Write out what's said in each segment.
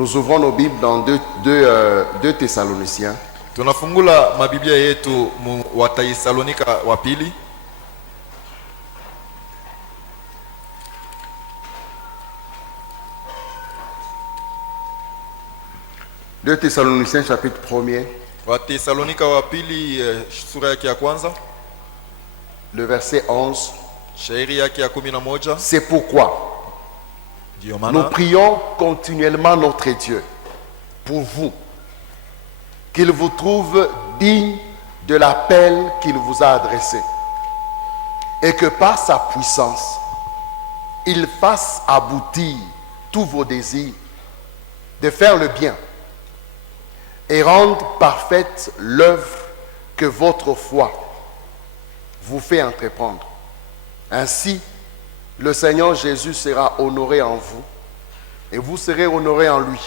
Nous ouvrons nos Bibles dans 2 Thessaloniciens. Tunafungula mabiblia yetu wa Thessalonika wa pili. Deux Thessaloniciens chapitre 1er. Wa Thessalonika wa pili sura yake ya kwanza. Le verset 11. Shairi yake ya 11. C'est pourquoi nous prions continuellement notre Dieu pour vous, qu'il vous trouve digne de l'appel qu'il vous a adressé, et que par sa puissance, il fasse aboutir tous vos désirs de faire le bien et rendre parfaite l'œuvre que votre foi vous fait entreprendre. Ainsi, le Seigneur Jésus sera honoré en vous et vous serez honorés en lui.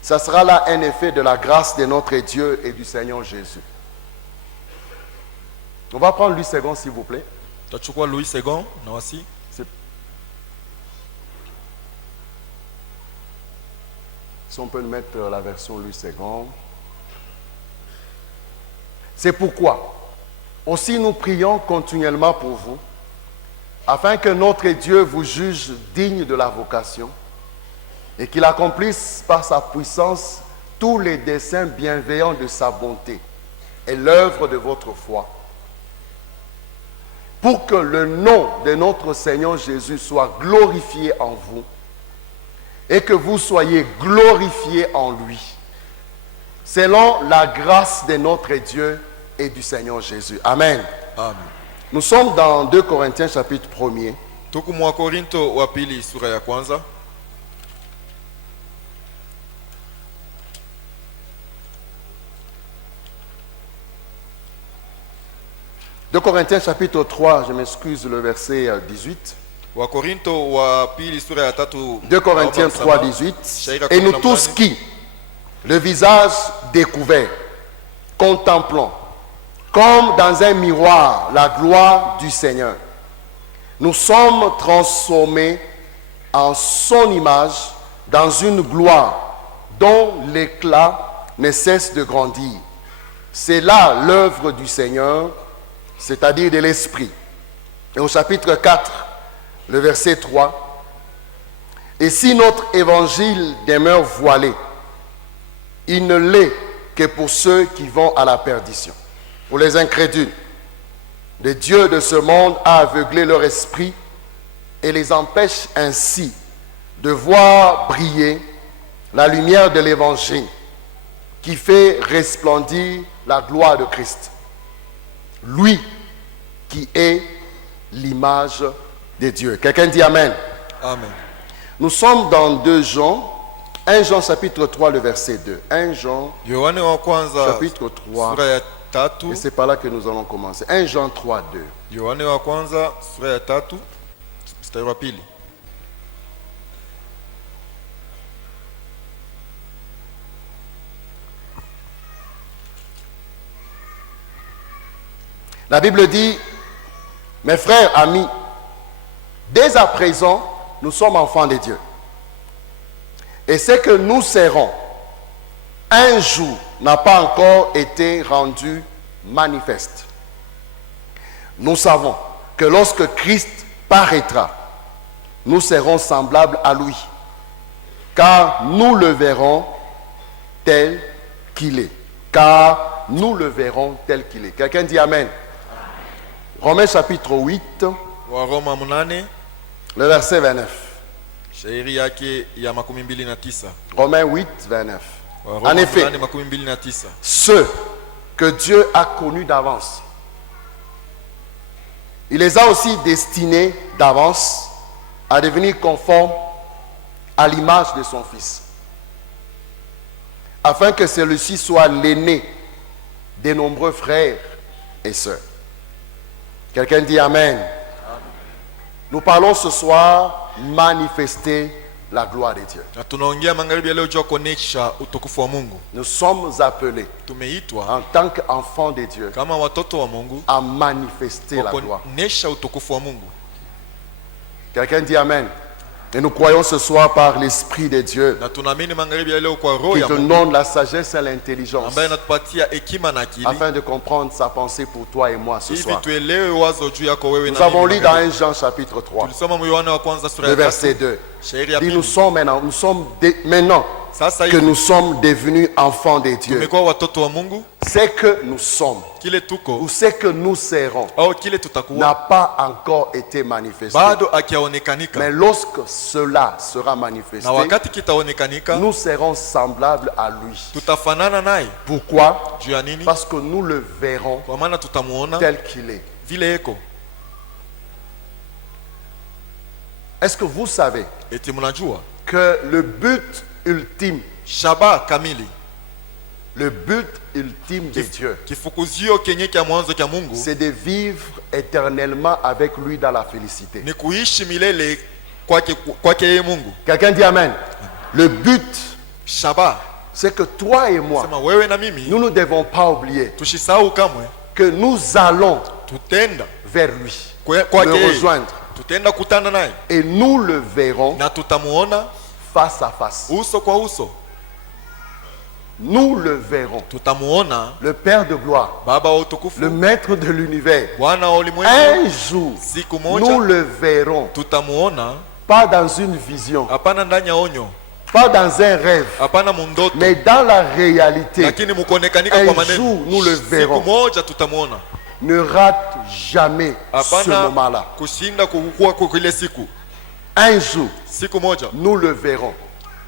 Ça sera là un effet de la grâce de notre Dieu et du Seigneur Jésus. On va prendre Louis II, s'il vous plaît. Tachukua Louis II, nawasi. Si on peut mettre la version Louis II. C'est pourquoi aussi nous prions continuellement pour vous, afin que notre Dieu vous juge digne de la vocation et qu'il accomplisse par sa puissance tous les desseins bienveillants de sa bonté et l'œuvre de votre foi, pour que le nom de notre Seigneur Jésus soit glorifié en vous et que vous soyez glorifiés en lui, selon la grâce de notre Dieu et du Seigneur Jésus. Amen. Amen. Nous sommes dans 2 Corinthiens chapitre 1er. Tuku mwa Korinto wa pili sura ya kwanza. De Corinthiens chapitre 3, je m'excuse, le verset 18. Wa Korinto wa pili sura ya tatu. 2 Corinthiens 3, 18. Et nous tous qui, le visage découvert, contemplons comme dans un miroir la gloire du Seigneur, nous sommes transformés en son image dans une gloire dont l'éclat ne cesse de grandir. C'est là l'œuvre du Seigneur, c'est-à-dire de l'Esprit. Et au chapitre 4, le verset 3, et si notre évangile demeure voilé, il ne l'est que pour ceux qui vont à la perdition. Pour les incrédules, le Dieu de ce monde a aveuglé leur esprit et les empêche ainsi de voir briller la lumière de l'Évangile qui fait resplendir la gloire de Christ. Lui qui est l'image de Dieu. Quelqu'un dit Amen. Amen. Nous sommes dans 2 Jean, 1 Jean chapitre 3, le verset 2. 1 Jean Yohane wa kwanza chapitre 3. sura ya tatu. Et c'est par là que nous allons commencer. 1 Jean 3, 2. Yohane wa kwanza sura ya tatu mstari wa pili. La Bible dit, mes frères, amis, dès à présent, nous sommes enfants de Dieu. Et ce que nous serons, un jour, n'a pas encore été rendu manifeste. Nous savons que lorsque Christ paraîtra, nous serons semblables à lui, car nous le verrons tel qu'il est. Car nous le verrons tel qu'il est. Quelqu'un dit Amen. Romains chapitre 8, Wa Roma 8, le verset 29. shairi yake ya 29. Romains 8, 29. Wa Roma En effet, 8, ceux que Dieu a connus d'avance, il les a aussi destinés d'avance à devenir conformes à l'image de son Fils, afin que celui-ci soit l'aîné des nombreux frères et sœurs. Quelqu'un dit Amen. Amen. Nous parlons ce soir manifester la gloire de Dieu. Na tunaongea magharibi ya leo juu ya kuonesha utukufu wa Mungu. Nous sommes appelés Tumeitwa en tant qu'enfants de Dieu kama watoto wa Mungu à manifester la gloire. kuonesha utukufu wa Mungu. Quelqu'un dit Amen. Et nous croyons ce soir par l'Esprit de Dieu na tunaamini magharibi ya leo kwa roho qui ya te Mungu donne la sagesse et l'intelligence ambaye anatupatia hekima na akili afin de comprendre sa pensée pour toi et moi ce hivi soir. tuelewe wazo juu yako wewe Nous na avons mimi lu dans magharibi. 1 Jean chapitre 3, Tulisoma Yohana wa kwanza sura le ya verset 3 2. shairi ya Dit, pili. maintenant Sasa que hivi nous sommes devenus enfants de Dieu, tumekuwa watoto wa Mungu, c'est que nous sommes kile ou tuko c'est que nous serons au kile tutakuwa n'a pas encore été manifesté. bado akiaonekanika, Mais lorsque cela sera manifesté, na wakati kitaonekanika nous serons semblables à lui. tutafanana naye. Pourquoi? Juu ya nini? Parce que nous le verrons Kwa maana tutamuona tel qu'il est. vile eko. Est-ce que vous savez Eti mnajua que le but ultime, shaba kamili, le but ultime de Dieu, kifukuzio kenye kya mwanzo kya Mungu c'est de vivre éternellement avec lui dans la félicité. ni kuishi milele kwake yeye Mungu. Quelqu'un dit Amen. Le but, Shaba c'est que toi et moi, sema wewe na mimi nous ne devons pas oublier tushisahau kamwe que nous allons tutenda vers lui, kwake le yeye, rejoindre. tutenda kutana naye Et nous le verrons na tutamuona face à face. uso kwa uso. Nous le verrons. Tutamuona Le Père de gloire, Baba wa utukufu, le Maître de l'univers. Bwana wa ulimwengu. Un jour, Siku nous moja le verrons. tutamuona, Pas dans une vision, hapana ndani ya onyo, pas dans un rêve, hapana mundoto, mais dans la réalité. lakini mukuonekanika Un kwa maneno. jour, nous le verrons. Siku moja tutamuona. Ne rate jamais ce Hapana moment-là. kushinda kukua kwa ile siku. Un jour, Siku moja nous le verrons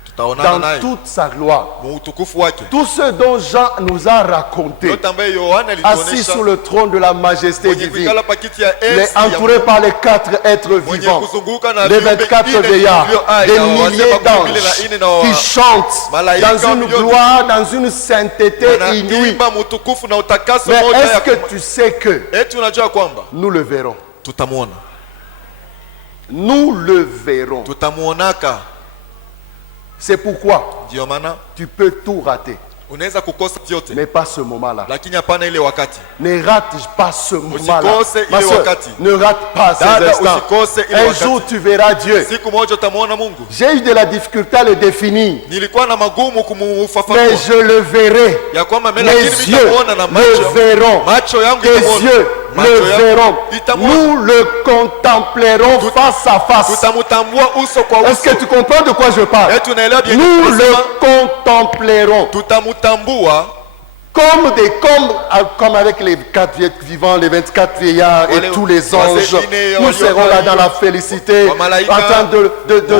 tutaonana dans naye toute sa gloire. mu utukufu wake. Tout ce dont Jean nous a raconté, Yote ambaye Yohana assis alituonesha, sur le trône de la majesté mwenye divine, kuikala pakiti ya il est enzi ya entouré par les 4 êtres mwenye vivants, kuzunguka na les viumbe 24 ine vieillards, vilivyo hai, des na wazee milliers makumi mbili na d'anges ine na wa- qui chantent malaika dans une milioni. gloire, dans une sainteté inouïe. wanaimba mutukufu na utakaso Mais moja est-ce ya que tu sais que eti unajua kwamba nous le verrons? tutamuona, Nous le verrons. tutamuonaka. C'est pourquoi Ndio maana tu peux tout rater, unaweza kukosa vyote, mais pas ce moment-là. lakini hapana ile wakati. Ne rate pas ce moment-là. Usikose Ma ile sœur, wakati. ne rate pas ces Dada, instants. usikose ile Un wakati. jour, tu verras Dieu. Siku moja utamuona Mungu. J'ai eu de la difficulté à le définir, Nilikuwa na magumu mais kumufafanua je le verrai. ya kwamba mimi, Les lakini yeux nitamuona na le verront. macho yangu Tes itamuona. yeux Macho le yangu verront. itamuona. Nous le contemplerons face à face. Tutamutambua uso kwa Est-ce que uso. tu comprends de quoi je parle? Eti unaelewa bien? Nous Nasema, le contemplerons. tutamutambua Comme avec les 4 vivants, les 24 vieillards et Wale- tous les anges, wazee nous ine, serons là dans la félicité, wamalaika, en train de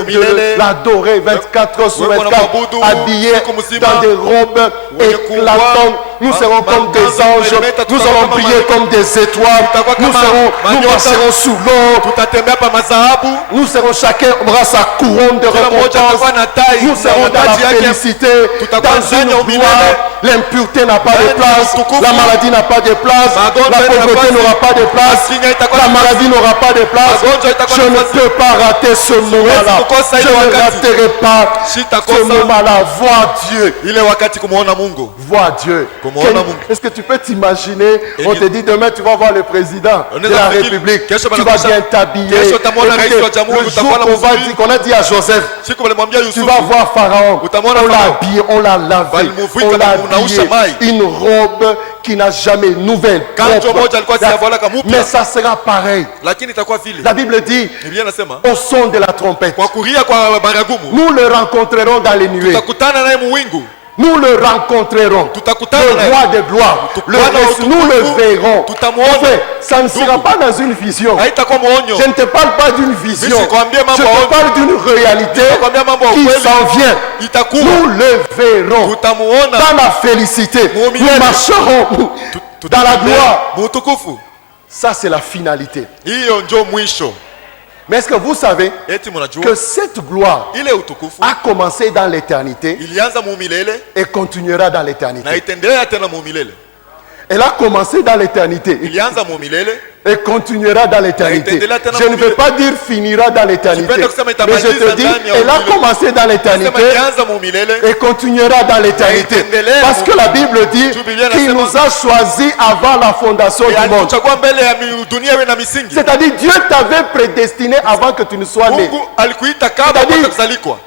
umilele, l'adorer 24 heures sur weko na 24, mabudu, habillés siku mzima, dans des robes wenye éclatantes. Nous kuwa, serons comme des makanzu, anges, meremeta, nous tutakuwa allons kama briller comme des étoiles, tutakuwa nous kama manyota, marcherons sous l'eau, tutatembea pa mazahabu, nous serons chacun aura sa couronne de kila mmoja atakuwa récompense. na tai Nous serons dans la taji yake. félicité, Tutakuwa dans ndani une ya umilele. gloire. L'impureté n'a pas de Ndani ya place, utukufu. la maladie n'a pas de place, Magonjwa la haina pauvreté nafasi. n'aura pas de place, Maskini haitakuwa la na maladie n'aura pas de place. Magonjwa haitakuwa Je na ne nafasi. peux pas rater ce moment-là. kukosa Je ile ne wakati. raterai pas Sitakosa. ce moment-là. Vois Dieu. ile wakati kumuona Mungu. Vois Dieu. Kumuona Mungu. Est-ce que tu peux t'imaginer, on Eni- te dit demain tu vas voir le président de Unaweza la kufikiri, République, kesho tu vas banakusha- bien t'habiller. kesho utamwona rais wa jamhuri, Le jour utakuwa na qu'on va mzuri. dire, qu'on a dit à Joseph, Siku walimwambia tu Yusufu, vas voir Pharaon, Utamwona on l'a Pharaon. habillé, on l'a lavé, Walimuvika on l'a na habillé, kunausha mai. une robe qui n'a jamais nouvelle. Kanjo propre. moja alikuwa sijavalaka mupya. Mais ça sera pareil. lakini itakuwa vile. La Bible dit, Biblia inasema au son de la trompette, kwa kuria kwa baragumu nous le rencontrerons dans les nuées. tutakutana naye muwingu, Nous le rencontrerons. tutakutana Le naye. roi de gloire. Bwana wa utukufu, Nous le verrons. tutamuona. En fait, ça ne sera Ndugu. pas dans une vision. haitakuwa muonyo. Je ne te parle pas d'une vision. Mimi sikwambie Je mambo te ya onyo. parle d'une réalité Nakwambia mambo ya qui ukweli. s'en vient. Itakuwa Nous le verrons tutamuona dans la félicité. Mu milele. Nous marcherons dans la gloire. mutukufu. Ça, c'est la finalité. Hiyo ndio mwisho. Mais est-ce que vous savez Eti mnajua que cette gloire ile utukufu a commencé dans l'éternité ilianza mu milele et continuera dans na l'éternité? itaendelea tena mu milele. Elle a commencé dans l'éternité ilianza mu milele et continuera dans l'éternité. Et Je ne veux pas dire finira dans l'éternité, Sipenda kusema mais itamaliza je te dis, ndani ya elle a umilele. commencé dans l'éternité Nasema ilianza mu milele et continuera dans l'éternité. Itaendelea Parce que la Bible dit Tu Biblia qu'il inasema- nous a choisis avant la fondation du monde. alikuchagua mbele ya dunia iwe na misingi. C'est-à-dire Dieu t'avait prédestiné avant que tu ne sois né. Mungu alikuita kabla C'est-à-dire- hata kuzalikwa.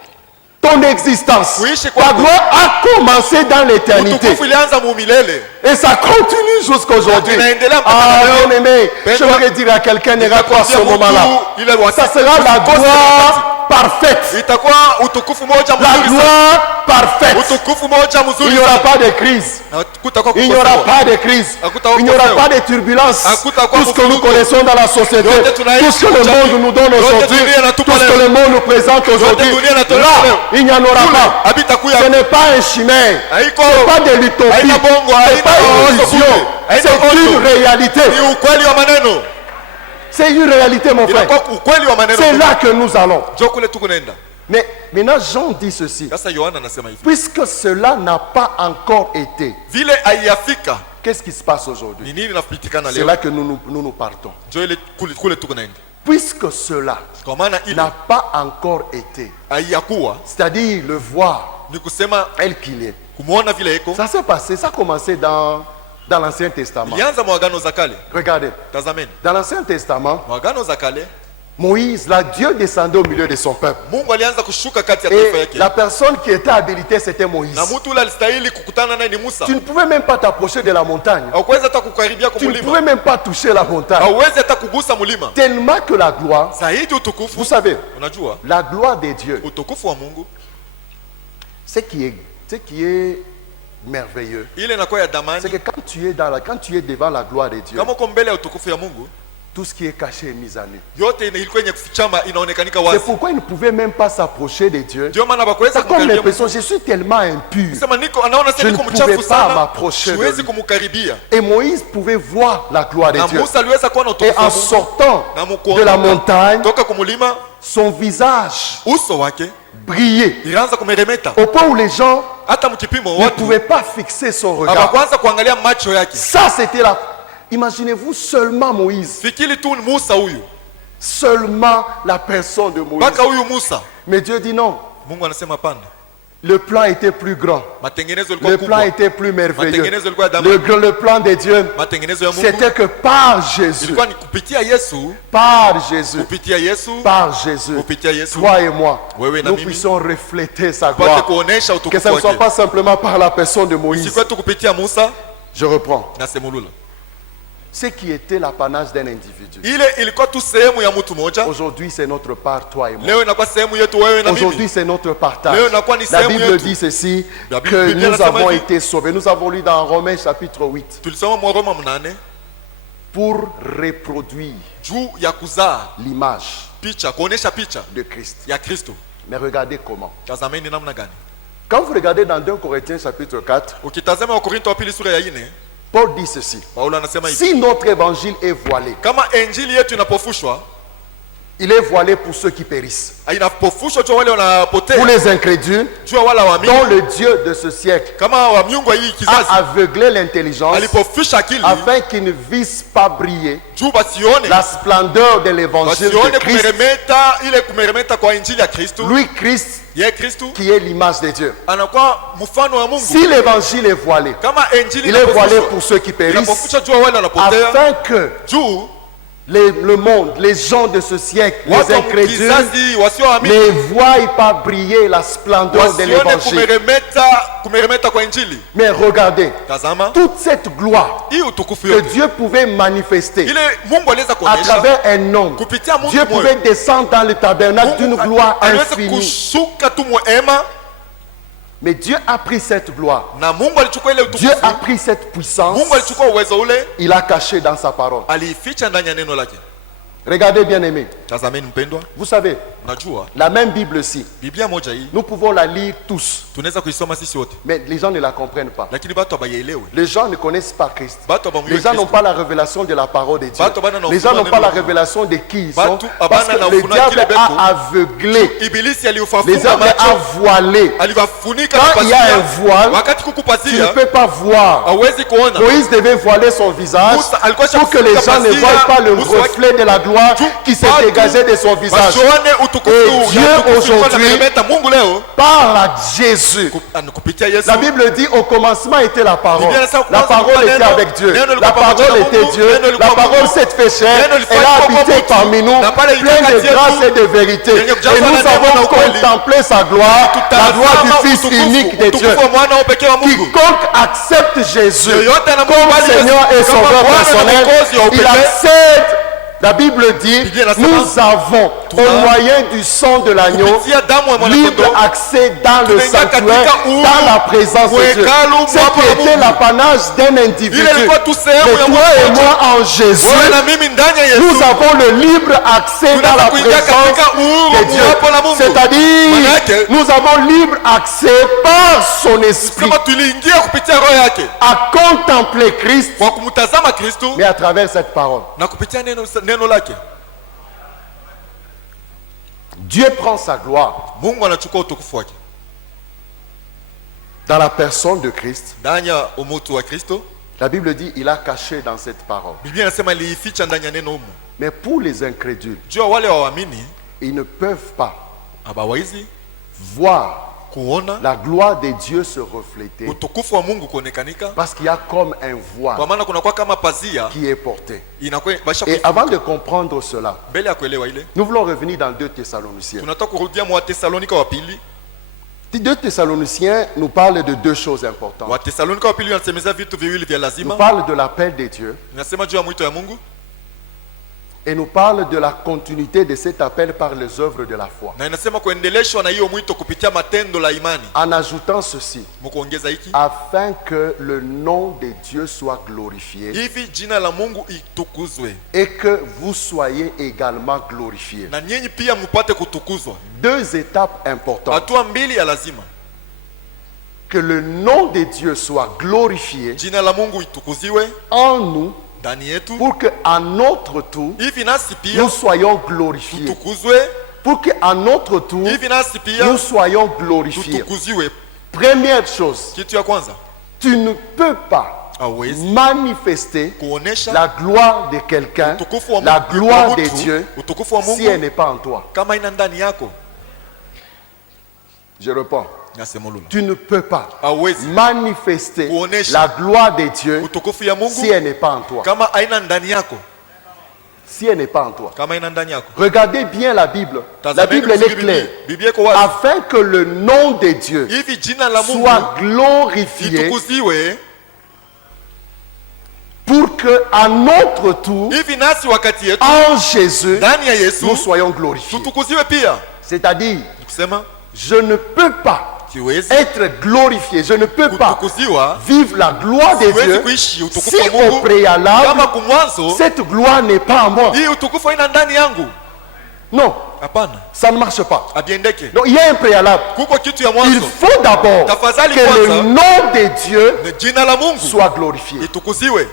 Ton existence, Kuishi ta kwako. gloire a commencé dans l'éternité. Utukufu ilianza mu milele. Et ça continue jusqu'aujourd'hui. Tunaendelea mpaka Ah, leo. bien aimé, Pendwa- j'aimerais dire à quelqu'un, n'ira pas à ce Nitakwambia moment-là. mtu ile wa- Ça sera la gloire parfaite. itakuwa utukufu moja La mzuri sana. gloire parfaite. Utukufu moja Il mzuri n'y aura sana. pas de crise. Kutakuwa Il n'y aura kukosewa. pas de crise. Hakutakuwa Il n'y aura kukosewa. pas de turbulence. Hakutakuwa Tout ce que nous kufuruko. connaissons dans la société, Yote tunaishi tout ce que le kujamii. monde nous donne Yote aujourd'hui, dunia inatupa tout ce que leo. le monde nous présente aujourd'hui, dunia inatolea là, leo. il n'y en aura Kule, pas. habitakuya. Ce n'est pas un chimère. Haiko. Ce n'est pas de l'utopie. Haina bongo, Ce n'est haina pas une wazo illusion. kule. Haina C'est wazo. une réalité. Ni ukweli wa maneno. C'est une réalité, mon frère. Inakuwa ukweli wa maneno. C'est là que nous allons. Jo kule tukunaenda. Mais maintenant, Jean dit ceci. Sasa Yohana anasema hivi. Puisque cela n'a pas encore été, Vile haiyafika qu'est-ce qui se passe aujourd'hui? ni nini napitikana C'est leo? là que nous partons. Jo ile kule tukunaenda. Puisque cela Kwa maana ile n'a pas encore été, haiyakuwa c'est-à-dire le voir ni kusema tel qu'il est. kumuona vile iko. Ça s'est passé, ça a commencé dans l'Ancien Testament. Ilianza mwagano za kale. Regardez, Tazameni. dans l'Ancien Testament, Mwagano za kale Moïse, là, Dieu descendait au milieu de son peuple. Mungu alianza kushuka kati ya taifa Et yake. la personne qui était habilitée, c'était Moïse. Na mtu ule alistahili kukutana naye ni Musa. Tu ne pouvais même pas t'approcher de la montagne. Hauwezi hata kukaribia kwa Tu ne pouvais mlima. même pas toucher la montagne. Hauwezi hata kugusa mlima. Tellement que la gloire, Zaidi utukufu. vous savez, Unajua la gloire de Dieu, utukufu wa Mungu ce qui est merveilleux, ile inakuwa ya c'est damani. que quand tu es devant la gloire de Dieu, Kama uko mbele ya utukufu ya Mungu, tout ce qui est caché est mis à nu. yote ilikuwa yenye kufichama inaonekanika C'est wazi. pourquoi il ne pouvait même pas s'approcher de Dieu. Ndio maana bakuweza C'est comme kumkaribia. l'impression, je suis tellement impur. Sema niko anaona Je sasa ne niko pouvais mchafu pas sana. m'approcher de Siwezi lui. kumkaribia. Et Moïse pouvait voir la gloire de Na Dieu. Musa aliweza kuwa na Et utukufu wa en Mungu. sortant Na de la montagne, toka kumulima, son visage uso wake brillait ilianza kumeremeta. au point où les gens Hata mkipimo ne watu pouvaient pas fixer son regard. hawakuanza kuangalia macho yake. Ça, c'était la... Imaginez-vous seulement Moïse. Fikiri tu ni Musa huyu. Seulement la personne de Moïse. Mpaka huyu Musa. Mais Dieu dit non. Mungu anasema hapana. Le plan était plus grand. Matengenezo yalikuwa Le plan kubwa. était plus merveilleux. Matengenezo yalikuwa ya damani. Le plan de Dieu, Matengenezo ya Mungu c'était que par Jésus, ilikuwa ni kupitia Yesu, par Jésus, kupitia Yesu, par Jésus, kupitia Yesu, toi et moi, wewe na nous mimi, puissions refléter sa tupate gloire. kuonesha Que utukufu ce ne soit wake. pas simplement par la personne de Moïse. Si kwetu kupitia Musa Je reprends. na Semulula. Ce qui était l'apanage d'un individu. Ile ilikuwa tu sehemu ya mtu mmoja. Aujourd'hui, c'est notre part, toi et moi. Leo inakuwa sehemu yetu wewe na Aujourd'hui, mimi. c'est notre partage. Leo inakuwa ni La sehemu Bible yetu. dit ceci, La Bible- que Bible nous inasema avons hivi. été sauvés. Nous avons lu dans Romains chapitre 8 Tulisoma Waroma 8 pour reproduire juu ya kuzaa l'image picha, kuonesha picha de Christ. ya Kristo. Mais regardez comment. Tazameni namna gani. Quand vous regardez dans 2 Corinthiens chapitre 4, Ukitazama Wakorintho wa pili sura ya 4, Paul dit ceci. Paulo anasema hivi. Si notre évangile est voilé, Kama injili yetu inapofushwa, il est voilé pour ceux qui périssent. inapofushwa juu ya wale Pour wanapotea, les incrédules, juu ya wale waamini. dont le Dieu de ce siècle Kama wa miungu wa hii a kizazi aveuglé l'intelligence alipofisha akili afin qu'ils ne vissent pas briller juu basione la splendeur de l'évangile de basione Christ. kumeremeta ile kumeremeta kwa injili ya Kristo. Lui, Christ, Yeye Kristo qui est l'image de Dieu. anakuwa mfano wa Mungu. Si l'évangile est voilé, Kama injili il est voilé inapofushwa, pour ceux qui périssent, inapofushwa juu ya wale wanapotea, afin que juu le monde, les gens de ce siècle, watu les wa incrédules, kizazi wasioamini ne voient pas briller la splendeur de wasione l'évangile. kumeremeta kwa injili. Mais regardez, Tazama toute cette gloire hii utukufu que yote Dieu pouvait manifester ile Mungu aliweza à kuonyesha travers un homme, kupitia mtu Dieu pouvait mmoja. descendre dans le tabernacle d'une Mungu gloire aliweza infinie. kushuka tu mwema, Mais Dieu a pris cette gloire, na Mungu alichukua ile Dieu utukufu, a pris cette puissance, Mungu alichukua uwezo ule, il a caché dans sa parole. aliificha ndani ya neno lake. Regardez bien aimé, Tazameni mpendwa, Vous savez, unajua la même Bible-ci, Biblia moja hii nous pouvons la lire tous, tunaweza kuisoma sisi wote, mais les gens ne la comprennent pas. lakini watu hawaelewi. Les gens ne connaissent pas Christ. Watu hawamjui Les gens n'ont Kristo. pas la révélation de la parole de Dieu. Watu habana na Les gens ufunuo n'ont pas la neno la Mungu. révélation de qui ils sont. Watu Parce habana na que le ufunuo diable kile beko. a aveuglé. Ibilisi Les aliufafunga hommes a macho, voilé. aliwafunika Quand il y a un voile, wakati tu ne kukupazia peux pas voir. hauwezi kuona. Moïse devait voiler son visage Musa alikuwa pour que les gens ne voient pas le reflet de la gloire qui s'est dégagé de son visage. Wasione utukufu Et Dieu ya utukufu aujourd'hui, ulikuwa unameremeta. Mungu leo Par à Jésus. kupitia Yesu, La Bible dit au commencement était la parole. Biblia inasema La kwanza parole kulikuwa était neno, avec Dieu. neno lilikuwa La pamoja parole na était Mungu, Dieu. neno lilikuwa La parole Mungu. s'est fait chair. Neno lilifanya Elle a kwa habité mtu. parmi nous, Na pale pleine ilitoka de kati grâce yetu. et de vérité. Yenye kujazwa Et na nous neema avons na ukweli. contemplé sa gloire, la gloire du Fils unique de Dieu. utukufu wa mwana wa pekee wa Mungu. Quiconque accepte Jésus Yoyote comme anamkubali Yesu Seigneur et kama Sauveur Bwana na personnel, Mwokozi wa il upekee. accède. La Bible dit, Biblia inasema, nous avons, au moyen du sang de l'agneau, Kupitia damu ya libre mwanakondoo, accès dans le tunaingia sanctuaire, katika uhuru, dans la présence de Dieu. hekalu, Ce mwapo qui la était Mungu. l'apanage d'un individu. Ile ilikuwa tu Mais sehemu ya toi mtu et mmoja. moi en Jésus, Wewe na mimi ndani ya Yesu, nous avons le libre accès dans tunaweza la kuingia présence katika uhuru de Dieu. mwapo la Mungu. C'est-à-dire, Manake, nous avons libre accès par son esprit kama tuliingia kupitia roho yake à contempler Christ, kwa kumtazama Kristo mais à travers cette parole. na kupitia neno lake. Dieu prend sa gloire Mungu anachukua utukufu wake dans la personne de Christ. ndani ya umutu wa Kristo. La Bible dit, il a caché dans cette parole. Biblia inasema aliificha ndani ya neno humu. Mais pour les incrédules, Juu ya wale waamini ils ne peuvent pas hawawezi voir kuona la gloire de Dieu se refléter utukufu wa Mungu kuonekanika, parce qu'il y a comme un kwa voile maana kunakuwa kama pazia qui est porté. inakuwa basha Et avant de comprendre cela, mbele ya kuelewa ile. nous voulons revenir dans 2 Thessaloniciens. Tunataka kurudia mwa Tesalonika wa pili. 2 Thessaloniciens nous parle de deux choses importantes. Wa Tesalonika wa pili wanasemeza vitu viwili vya Nous lazima. parle de l'appel de Dieu Inasema juu ya mwito ya Mungu et nous parle de la continuité de cet appel par les œuvres de la foi. na inasema kuendeleshwa na hiyo mwito kupitia matendo la imani. En ajoutant ceci, Mkuongeza hiki afin que le nom de Dieu soit glorifié hivi, jina la Mungu itukuzwe et que vous soyez également glorifiés. na nyinyi pia mpate kutukuzwa. Deux étapes importantes. Hatua mbili ya lazima: Que le nom de Dieu soit glorifié jina la Mungu itukuziwe en nous ndani yetu, pour qu'à notre tour, hivi nasi pia nous soyons glorifiés. tutukuzwe, Pour qu'à notre tour, hivi nasi pia nous soyons glorifiés. tutukuziwe. Première chose, Kitu ya kwanza, tu ne peux pas hauwezi manifester kuonesha la gloire de quelqu'un, utukufu wa la Mungu, gloire wa de mtu, Dieu, utukufu wa si Mungu elle n'est pas en toi. kama ina ndani yako. Je réponds. Nasema lula, Tu ne peux pas hauwezi manifester kuonesha la gloire de Dieu utukufu ya Mungu si elle n'est pas en toi. kama aina ndani yako, Si elle n'est pas en toi. kama ina ndani yako. Regardez bien la Bible. La Tazameni Bible elle vizuri est claire. Biblia iko wazi. Afin que le nom de Dieu Hivi jina la Mungu soit glorifié, itukuziwe, pour que à notre tour, hivi nasi wakati yetu en Jésus, ndani ya Yesu nous soyons glorifiés. tutukuziwe pia. C'est-à-dire, Nikusema je ne peux pas siwezi être glorifié, je ne peux pas kutukuziwa, vivre la gloire de siwezi Dieu kuishi si utukufu wa au Mungu préalable, kama kumwanzo cette gloire n'est pas en moi. hii utukufu haina ndani yangu. Non, Hapana, ça ne marche pas. abiendeke. Donc il y a un préalable. Kuko kitu ya Il mwanzo, faut d'abord Tafadhali que kwanza, le nom de Dieu na jina la Mungu soit glorifié. itukuziwe.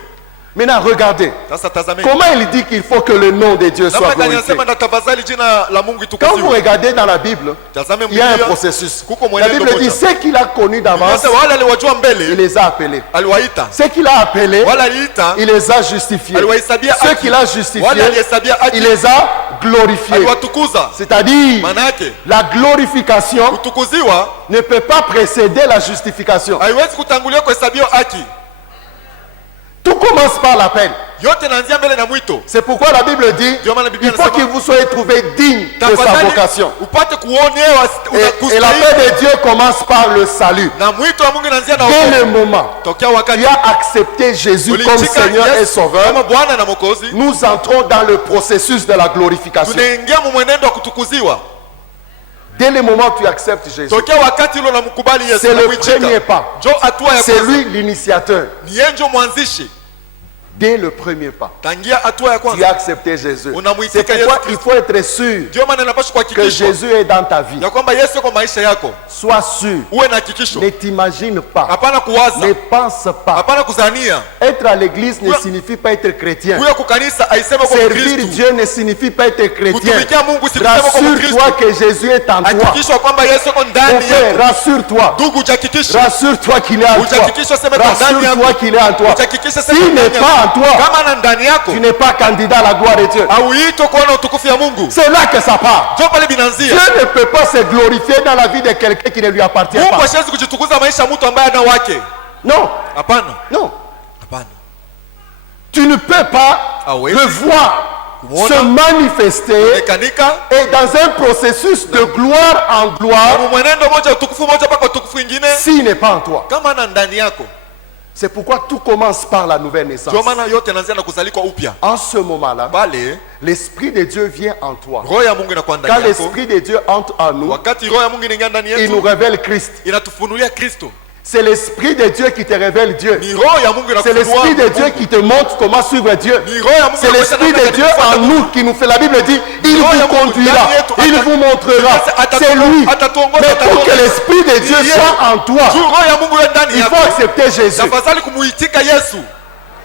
Maintenant, regardez. Sasa tazameni Comment il dit qu'il faut que le nom de Dieu soit namna gani glorifié. anasema na tafadhali jina la Mungu Quand vous itukuziwe. regardez dans la Bible, Tazame il y a un Biblia, processus. kuko La mwenendo Bible dit, moja. ceux qu'il a connus d'avance, Sasa wale aliwajua il mbele les a appelés. aliwaita, Ceux qu'il a appelés, wale aliita il les a justifiés. aliwahesabia Ceux haki, qu'il a wale justifiés, alihesabia haki il les a glorifiés. aliwatukuza. C'est-à-dire, Maana yake la glorification kutukuziwa ne peut pas précéder la justification. haiwezi kutangulia kuhesabiwa haki. Tout commence par l'appel. Yote naanzia mbele na mwito. C'est pourquoi la Bible dit, Ndio maana Biblia il faut que inasema, vous soyez trouvés dignes de sa tafadhali vocation. upate kuonewa Et l'appel de Dieu commence par le salut. na mwito wa Mungu inaanzia na Dès le wokovu. moment Tokea où wakati tu as accepté Jésus comme ulichika Seigneur et Yesu Sauveur, kama Bwana na Mwokozi, nous entrons dans le processus de la glorification. tunaingia mu mwenendo wa kutukuziwa. Dès le moment où tu acceptes Jésus, Tokea wakati ule unamkubali Yesu c'est na le kuitika, premier pas. njo hatua ya C'est kwanza. lui l'initiateur. Ni yeye njo mwanzishi. Dès le premier pas, tangia hatua ya tu as kwanza accepté Jésus. Unamuitika C'est pourquoi Yesu il faut être sûr ndio maana inapaswa que kuhakikishwa Jésus est dans ta vie. ya kwamba Yesu kwa maisha yako. Sois sûr. Uwe na hakikisho, Ne t'imagine pas. hapana Ne kuwaza, pense pas. hapana kuzania. Être à l'église ne signifie pas être chrétien. Kuya kukanisa aiseme kwa Servir Kristo, Dieu ne signifie pas être chrétien. kutumikia Mungu si kusema kwa Kristo. Rassure-toi que Jésus est en toi. Hakikisha kwamba Yesu yuko Mon ndani frère, yako. rassure-toi. Ndugu, hakikisha. Rassure-toi qu'il est en toi. Hakikisha sema kwa ndani yako. Rassure-toi qu'il est en toi. Hakikisha S'il sema n'est ndani pas en yako. toi, Kama ana ndani yako, tu n'es pas candidat à la gloire de Dieu. hauitwi kuona utukufu ya Mungu. C'est là que ça part. Ndio pale binanzia. Dieu ne peut pas se glorifier dans la vie de quelqu'un qui ne lui appartient Mungu pas. hashawezi kujitukuza maisha ya mtu ambaye ana wake. Non, Hapana. non. Hapana. Tu ne peux pas Ah oui. le voir Kumwona. se manifester Mekanika et dans un processus de gloire en gloire mwenendo moja utukufu moja mpaka utukufu mwingine s'il n'est pas en toi. kama ana ndani yako. C'est pourquoi tout commence par la nouvelle naissance. Ndio maana yote yanaanza na kuzalikwa upya. En ce moment-là, Pale l'Esprit de Dieu vient en toi. roho ya Mungu inakuwa Quand ndani yako. l'Esprit de Dieu entre en nous, Wakati roho ya Mungu inaingia ndani il nous yetu, révèle Christ. inatufunulia Kristo. C'est l'Esprit de Dieu qui te révèle Dieu. Ni roho ya Mungu C'est inakufunua l'Esprit de Mungu. Dieu qui te montre comment suivre Dieu. Ni roho ya Mungu C'est inakuonyesha l'Esprit namna de Dieu gani kufuata en Mungu. nous qui nous fait. La Bible dit, il Roho vous ya Mungu conduira, ndani yetu, il vous montrera. atatu- C'est lui. atatuongoza, Mais pour que atatuongoza. l'Esprit de Dieu Yeye. soit en toi, Juu roho ya Mungu iwe ndani il yako. faut accepter Jésus. Tafadhali kumuitika Yesu.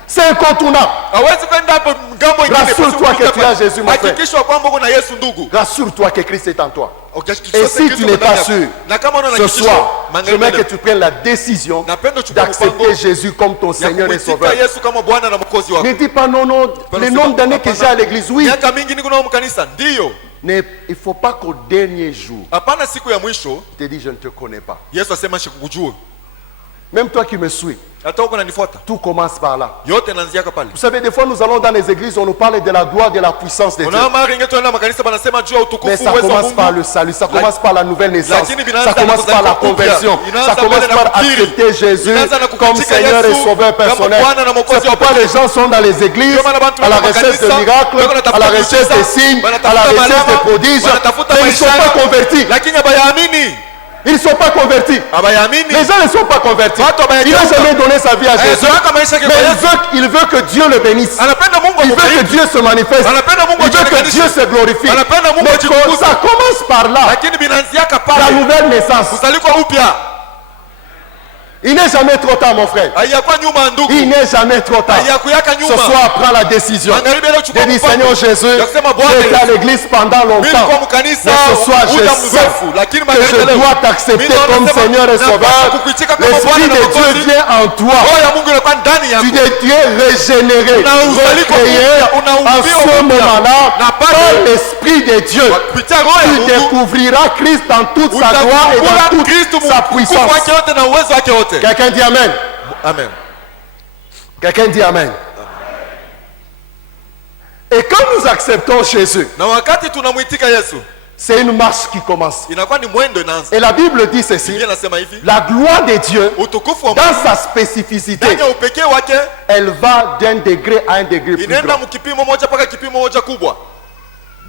C'est incontournable. Hawezi kwenda hapo ngambo ingine. Rassure-toi que tu as Jésus, mon frère. Hakikisha kwamba uko na Yesu ndugu. Rassure-toi que Christ est en toi. Ukihakikisha Et Kristo si tu n'es ndani pas yako. sûr, Na kama unaona ce hakikisho, soir, je mangalia veux que tu prennes la décision napenda uchukue d'accepter mpango Jésus comme ton ya Seigneur et kumuitika Sauveur. Yesu kama Bwana na Mwokozi wako. Ne dis pas non, non, le nombre d'années que j'ai à l'église, oui. Miaka mingi niko nao mkanisa, ndio. Mais il ne faut pas qu'au dernier jour, Hapana siku ya mwisho je te dis, je ne te connais pas. Yesu asema sikukujua. Même toi qui me suis, Hata uko unanifuata. tout commence par là. Yote inaanzia pale. Vous savez, des fois nous allons dans les églises, on nous parle de la gloire, de la puissance de Dieu. Unaona mara nyingine tunaenda makanisa banasema juu ya Mais utukufu ça uwezo wa commence par Mungu. le salut, ça commence par la nouvelle naissance, Lakini vinaanza ça commence na par la kuzaliwa upya. conversion, Inaanza ça commence mbele na par kukiri. accepter Jésus Inaanza na comme kukutika Seigneur et Yesu Sauveur kama personnel. Bwana na Mwokozi C'est wa pourquoi les gens sont dans les églises Ndio maana bantu à la wako recherche de makanisa, miracles, wako natafuta à la recherche miujiza, de signes, à la wanatafuta recherche de malama, prodiges, wanatafuta mais ils ne sont maishara. pas convertis. Lakini habayaamini. Ils ne sont pas convertis. Habayaamini. Les gens ne sont pas convertis. Watu Il n'a habayageuka. jamais donné sa vie à Jésus. Hayazoeka maisha yake Mais kwa Yesu. il veut que Dieu le bénisse. Anapenda Mungu Il veut que ambariki. Dieu se manifeste. Anapenda Mungu Il veut que ajionyeshe. Dieu se glorifie. Anapenda Mungu Mais ajitukuze. ça commence par là. Lakini binaanziaka La pale. nouvelle naissance. Kuzalikwa upya. Il n'est jamais trop tard, mon frère. Haiyakuwa nyuma ndugu. Il n'est jamais trop tard. Haiyakuyaka Ce nyuma. soir, prends la décision. Magharibi leo chukua Je dis, mpango. Seigneur Jésus, Ya kusema Bwana j'étais à Yesu. l'église pendant Mimi longtemps. nilikuwa mkanisa Mais ce soir, je muda sais mrefu, lakini que magharibi je leo dois t'accepter mimi naona comme sema, Seigneur et napaswa Sauveur. kukuitika kama L'Esprit Bwana na de Dieu Mwokozi. vient en toi. Roho ya Mungu inakuwa ndani yako. Tu es régénéré, Unauzalika recréé upya, en unaumbiwa ce upya. moment-là Na pale, par l'Esprit de Dieu. kupitia roho ya Tu Mungu découvriras Christ dans toute sa gloire et utakula dans toute Kristo sa mkufu puissance. wake wote na uwezo wake wote. Quelqu'un dit Amen. Amen. Quelqu'un dit Amen. Et quand nous acceptons Jésus, Na wakati tunamwitika Yesu, c'est une marche qui commence. inakuwa ni mwendo inaanza. Et la Bible dit ceci, Biblia inasema hivi, la gloire de Dieu, utukufu wa dans Mungu sa spécificité, ndani ya upekee wake elle va d'un degré à un degré plus inaenda grand. mkipimo moja mpaka kipimo moja kubwa.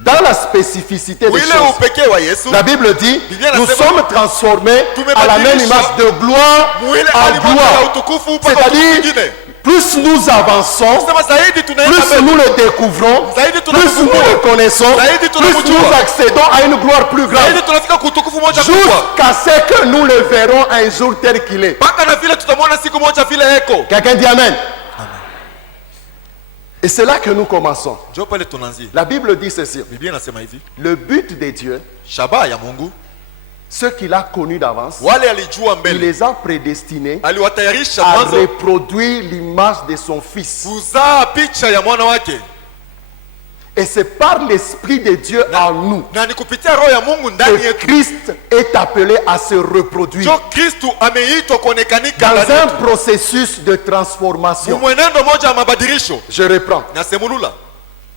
Dans la spécificité des Ile choses, upekee wa Yesu, la Bible dit, Biblia nous inasema, sommes transformés à la même tumebadilishwa image de gloire mwile en hali moja ya gloire. utukufu mpaka utukufu C'est-à-dire, mwingine. plus nous avançons, Sema zaidi tunaenda plus mbele. nous le découvrons, Zaidi plus nous tunamjua. le connaissons, Zaidi plus tunamjua. nous accédons à une gloire plus grande. Zaidi tunafika kwa utukufu moja kubwa. Jusqu'à ce que nous le verrons un jour tel qu'il est. Mpaka na vile tutamwona siku moja vile eko. Quelqu'un dit Amen. Et c'est là que nous commençons. Ndio pale tunaanzia. La Bible dit ceci. Biblia inasema hivi, Le but de Dieu, shabaha ya Mungu, ceux qu'il a connus d'avance, wale alijua il mbele, les a prédestinés aliwatayarisha à mwanzo reproduire l'image de son Fils. kuzaa picha ya mwana wake. Et c'est par l'Esprit de Dieu en nous Na ni kupitia roho ya Mungu ndani que yetu. Christ est appelé à se reproduire Jo Kristu ameitwa kuonekanika dans ndani un yetu. processus de transformation. Mwenendo moja wa mabadilisho. Je reprends. Na semulula.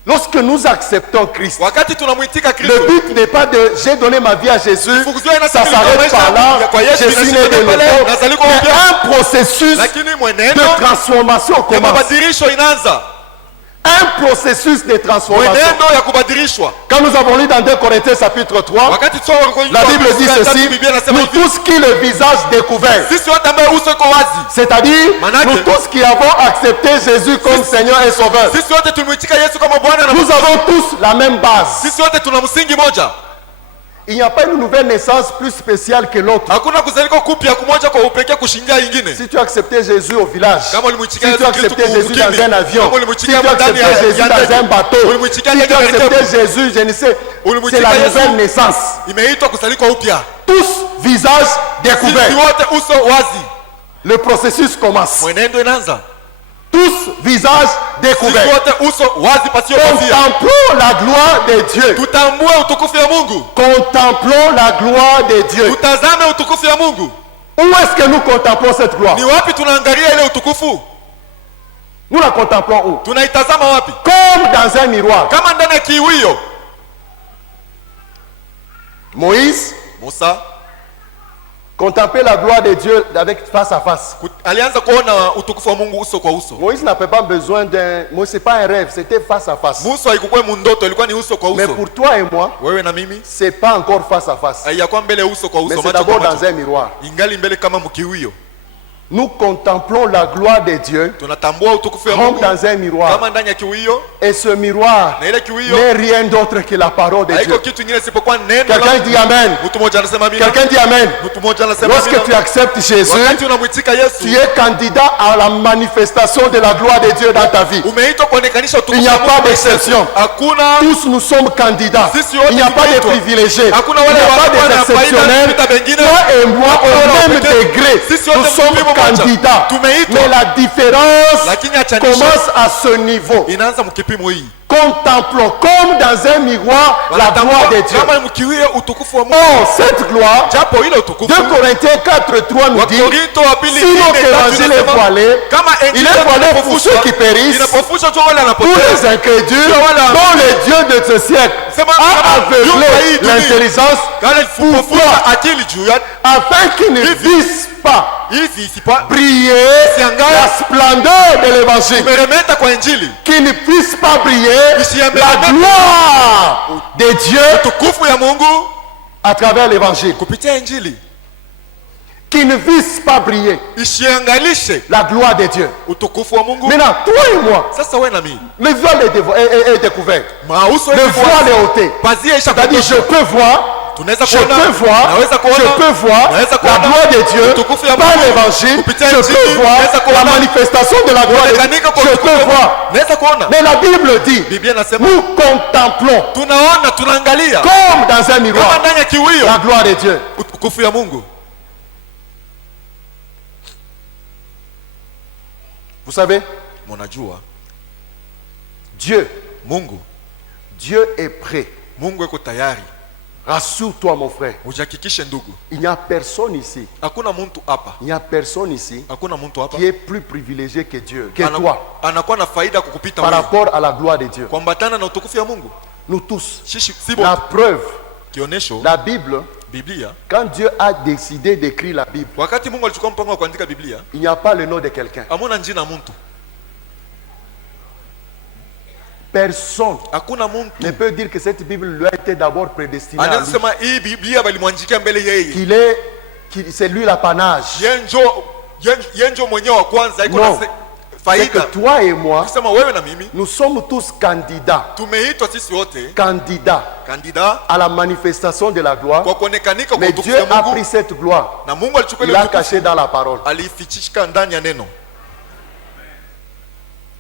Lorsque nous acceptons Christ, Wakati tunamwitika le Kristo, but n'est pas de j'ai donné ma vie à Jésus, Fukuzia ina ça sabili kwa s'arrête maisha par là, kwa Yesu je suis né inashika de pale, nouveau. nazaliwa Mais upya. un processus lakini de mwenendo transformation ya commence. mabadilisho inaanza. Un processus de transformation. mwenendo ya kubadilishwa. Quand nous avons lu dans 2 Corinthiens chapitre 3, Wakati tusoma kwa la Bible dit ceci, nous tous qui le visage découvert, sisi wote ambao uso uko wazi, c'est-à-dire Manake, nous tous qui avons accepté Jésus comme Seigneur et Sauveur, sisi wote tulimwitika Yesu kama Bwana na nous avons tous la même base. sisi wote tuna msingi moja. Il n'y a pas une nouvelle naissance plus spéciale que l'autre. Hakuna kuzalika kupya kumoja kwa upekee kushindia ingine. Si tu as accepté Jésus au village, Kama si ulimwitika tu as Yesu accepté Kristo Jésus dans un avion, kama si ulimwitika tu as accepté ndani Jésus ya dans un ndege, bateau, ulimwitika si tu as ndani ya accepté ndege, Jésus, je ne sais, c'est ulimwitika la Yesu, nouvelle naissance. imeitwa kuzalika upya. Tous visages découverts. Sisi wote uso wazi. Le processus commence. Mwenendo inaanza. Tous visages Sisi découverts. wote uso wazi pasio pazia. Contemplons la gloire de Dieu. Tutambue utukufu ya Mungu. Contemplons la gloire de Dieu. Tutazame utukufu ya Mungu. Où est-ce que nous contemplons cette gloire? Ni wapi tunaangalia ile utukufu? Nous la contemplons où? Tunaitazama wapi? Comme dans un miroir. Kama ndani ya kiwio. Moïse Musa contemplait la gloire de Dieu avec face à face. alianza kuona utukufu wa Mungu uso kwa uso. Moïse n'avait pas besoin d'un... Moi, c'est pas un rêve, c'était face à face. Musa haikuwa mundoto, ilikuwa ni uso kwa Mais uso. pour toi et moi, Wewe na mimi c'est pas encore face à face. haiyakuwa mbele uso kwa Mais uso, c'est macho d'abord kwa dans macho. un miroir. Ingali mbele kama mkiwio. Nous contemplons la gloire de Dieu Tunatambua utukufu ya comme Mungu dans un miroir. kama ndani ya kiwio, Et ce miroir na ile kiwio n'est rien d'autre que la parole de haiko Dieu. kitu kingine isipokuwa neno la Quelqu'un Mungu. dit Amen. Mtu mmoja anasema amina. Quelqu'un dit Amen. Mtu mmoja anasema Lorsque tu amina. acceptes Jésus, Wakati unamwitika Yesu, tu es candidat à la manifestation de la gloire de Dieu dans ta vie. umeitwa kuonekanisha Il utukufu n'y a wa Mungu. pas d'exception. Hakuna Tous nous sommes candidats. Sisi wote Il n'y a pas de tumeitwa. privilégiés. Hakuna Il wale n'y a pas wanakuwa na des faida exceptionnels. kupita wengine. Toi et moi, Hakuna wale au même wapekee. degré, Sisi wote nous sommes mpimo moja. candidats. Tumeitwa. Mais la différence Lakini achanisha commence à ce niveau. inaanza mkipimo hii. Contemplons comme dans un miroir la gloire de Dieu. Kama mkiwia utukufu wa Mungu. Oh, cette gloire, Japo ile utukufu. 2 Corinthiens 4:3 nous dit, Wakorintho wa pili si notre 4:3 évangile est inasema, voilé, kama il injili est voilé pour inapofushwa, ceux qui périssent, inapofushwa tu wale pour wanapotea. les incrédules, Voilà. dont le Dieu de ce siècle Sema, a kama aveuglé yumba hii dunia. l'intelligence Kale kupofuta akili juu ya afin qu'ils ne vissent pas hivi isipa briller la splendeur de l'évangile, meremeta kwa injili. qu'ils ne puissent pas briller Isiambe- la gloire de Dieu Utukufu ya Mungu à travers l'évangile, kupitia injili. qu'ils ne vissent pas briller Isiangalishe la gloire de Dieu. utukufu wa Mungu. Maintenant, toi et moi, Sasa wewe na mimi. le voile est découvert. Mauso Le voile est ôté. Pazia isha C'est-à-dire, je peux voir, tunaweza je kuona. peux voir, Naweza kuona. je peux voir Naweza la kuona. gloire de Dieu Utukufu ya par Mungu. l'évangile. Kupitia Je injili, peux voir naweza la kuona. manifestation de la gloire de Dieu. Kuonekanika kwa Je utukufu peux wa Mungu. voir. Naweza kuona. Mais la Bible dit, Biblia inasema nous contemplons tunaona, tunaangalia comme dans un kama miroir ndani ya kiwio la gloire de Dieu. utukufu ya Mungu. Vous savez, Mnajua Dieu est prêt. Mungu yuko tayari. Rassure-toi mon frère. Ujihakikishe ndugu. Il n'y a personne ici. Hakuna mtu hapa. Il n'y a personne ici Hakuna mtu hapa. qui est plus privilégié que Dieu, que toi, Anakuwa na faida kukupita par wewe. rapport à la gloire de Dieu. Kuambatana na utukufu ya Mungu. Nous tous. Si La bote. preuve, Kionesho la Bible, Biblia. quand Dieu a décidé d'écrire la Bible, Wakati Mungu alichukua mpango wa kuandika Biblia, il n'y a pas le nom de quelqu'un. hamuna jina la mtu. Personne Hakuna mtu. ne peut dire que cette Bible lui a été d'abord prédestinée à lui. Anasema hii Biblia balimwandikia mbele yeye. C'est lui l'apanage. Yenjo mwenyewe wa kwanza iko Non. na C'est que faida. toi et moi, Kusema wewe na mimi nous sommes tous candidats. tumeitwa sisi wote Candidats kandida à la manifestation de la gloire. kwa kuonekanika kwa Mais utukufu Dieu ya a Mungu, pris cette gloire. na Mungu alichukua Il ile l'a utukufu caché dans la parole. alifichika ndani ya neno.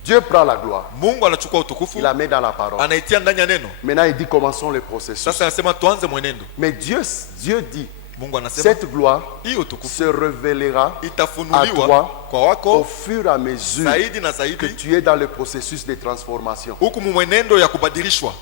Dieu prend la gloire. Mungu anachukua utukufu Il la met dans la parole. anaitia ndani ya neno. Maintenant, il dit commençons le processus. Sasa anasema tuanze mwenendo. Mais Dieu dit, Mungu anasema cette gloire hii utukufu se révélera à itafunuliwa toi kwa au wako fur et à mesure zaidi na que zaidi tu es dans le processus de transformation. huku mwenendo ya kubadilishwa.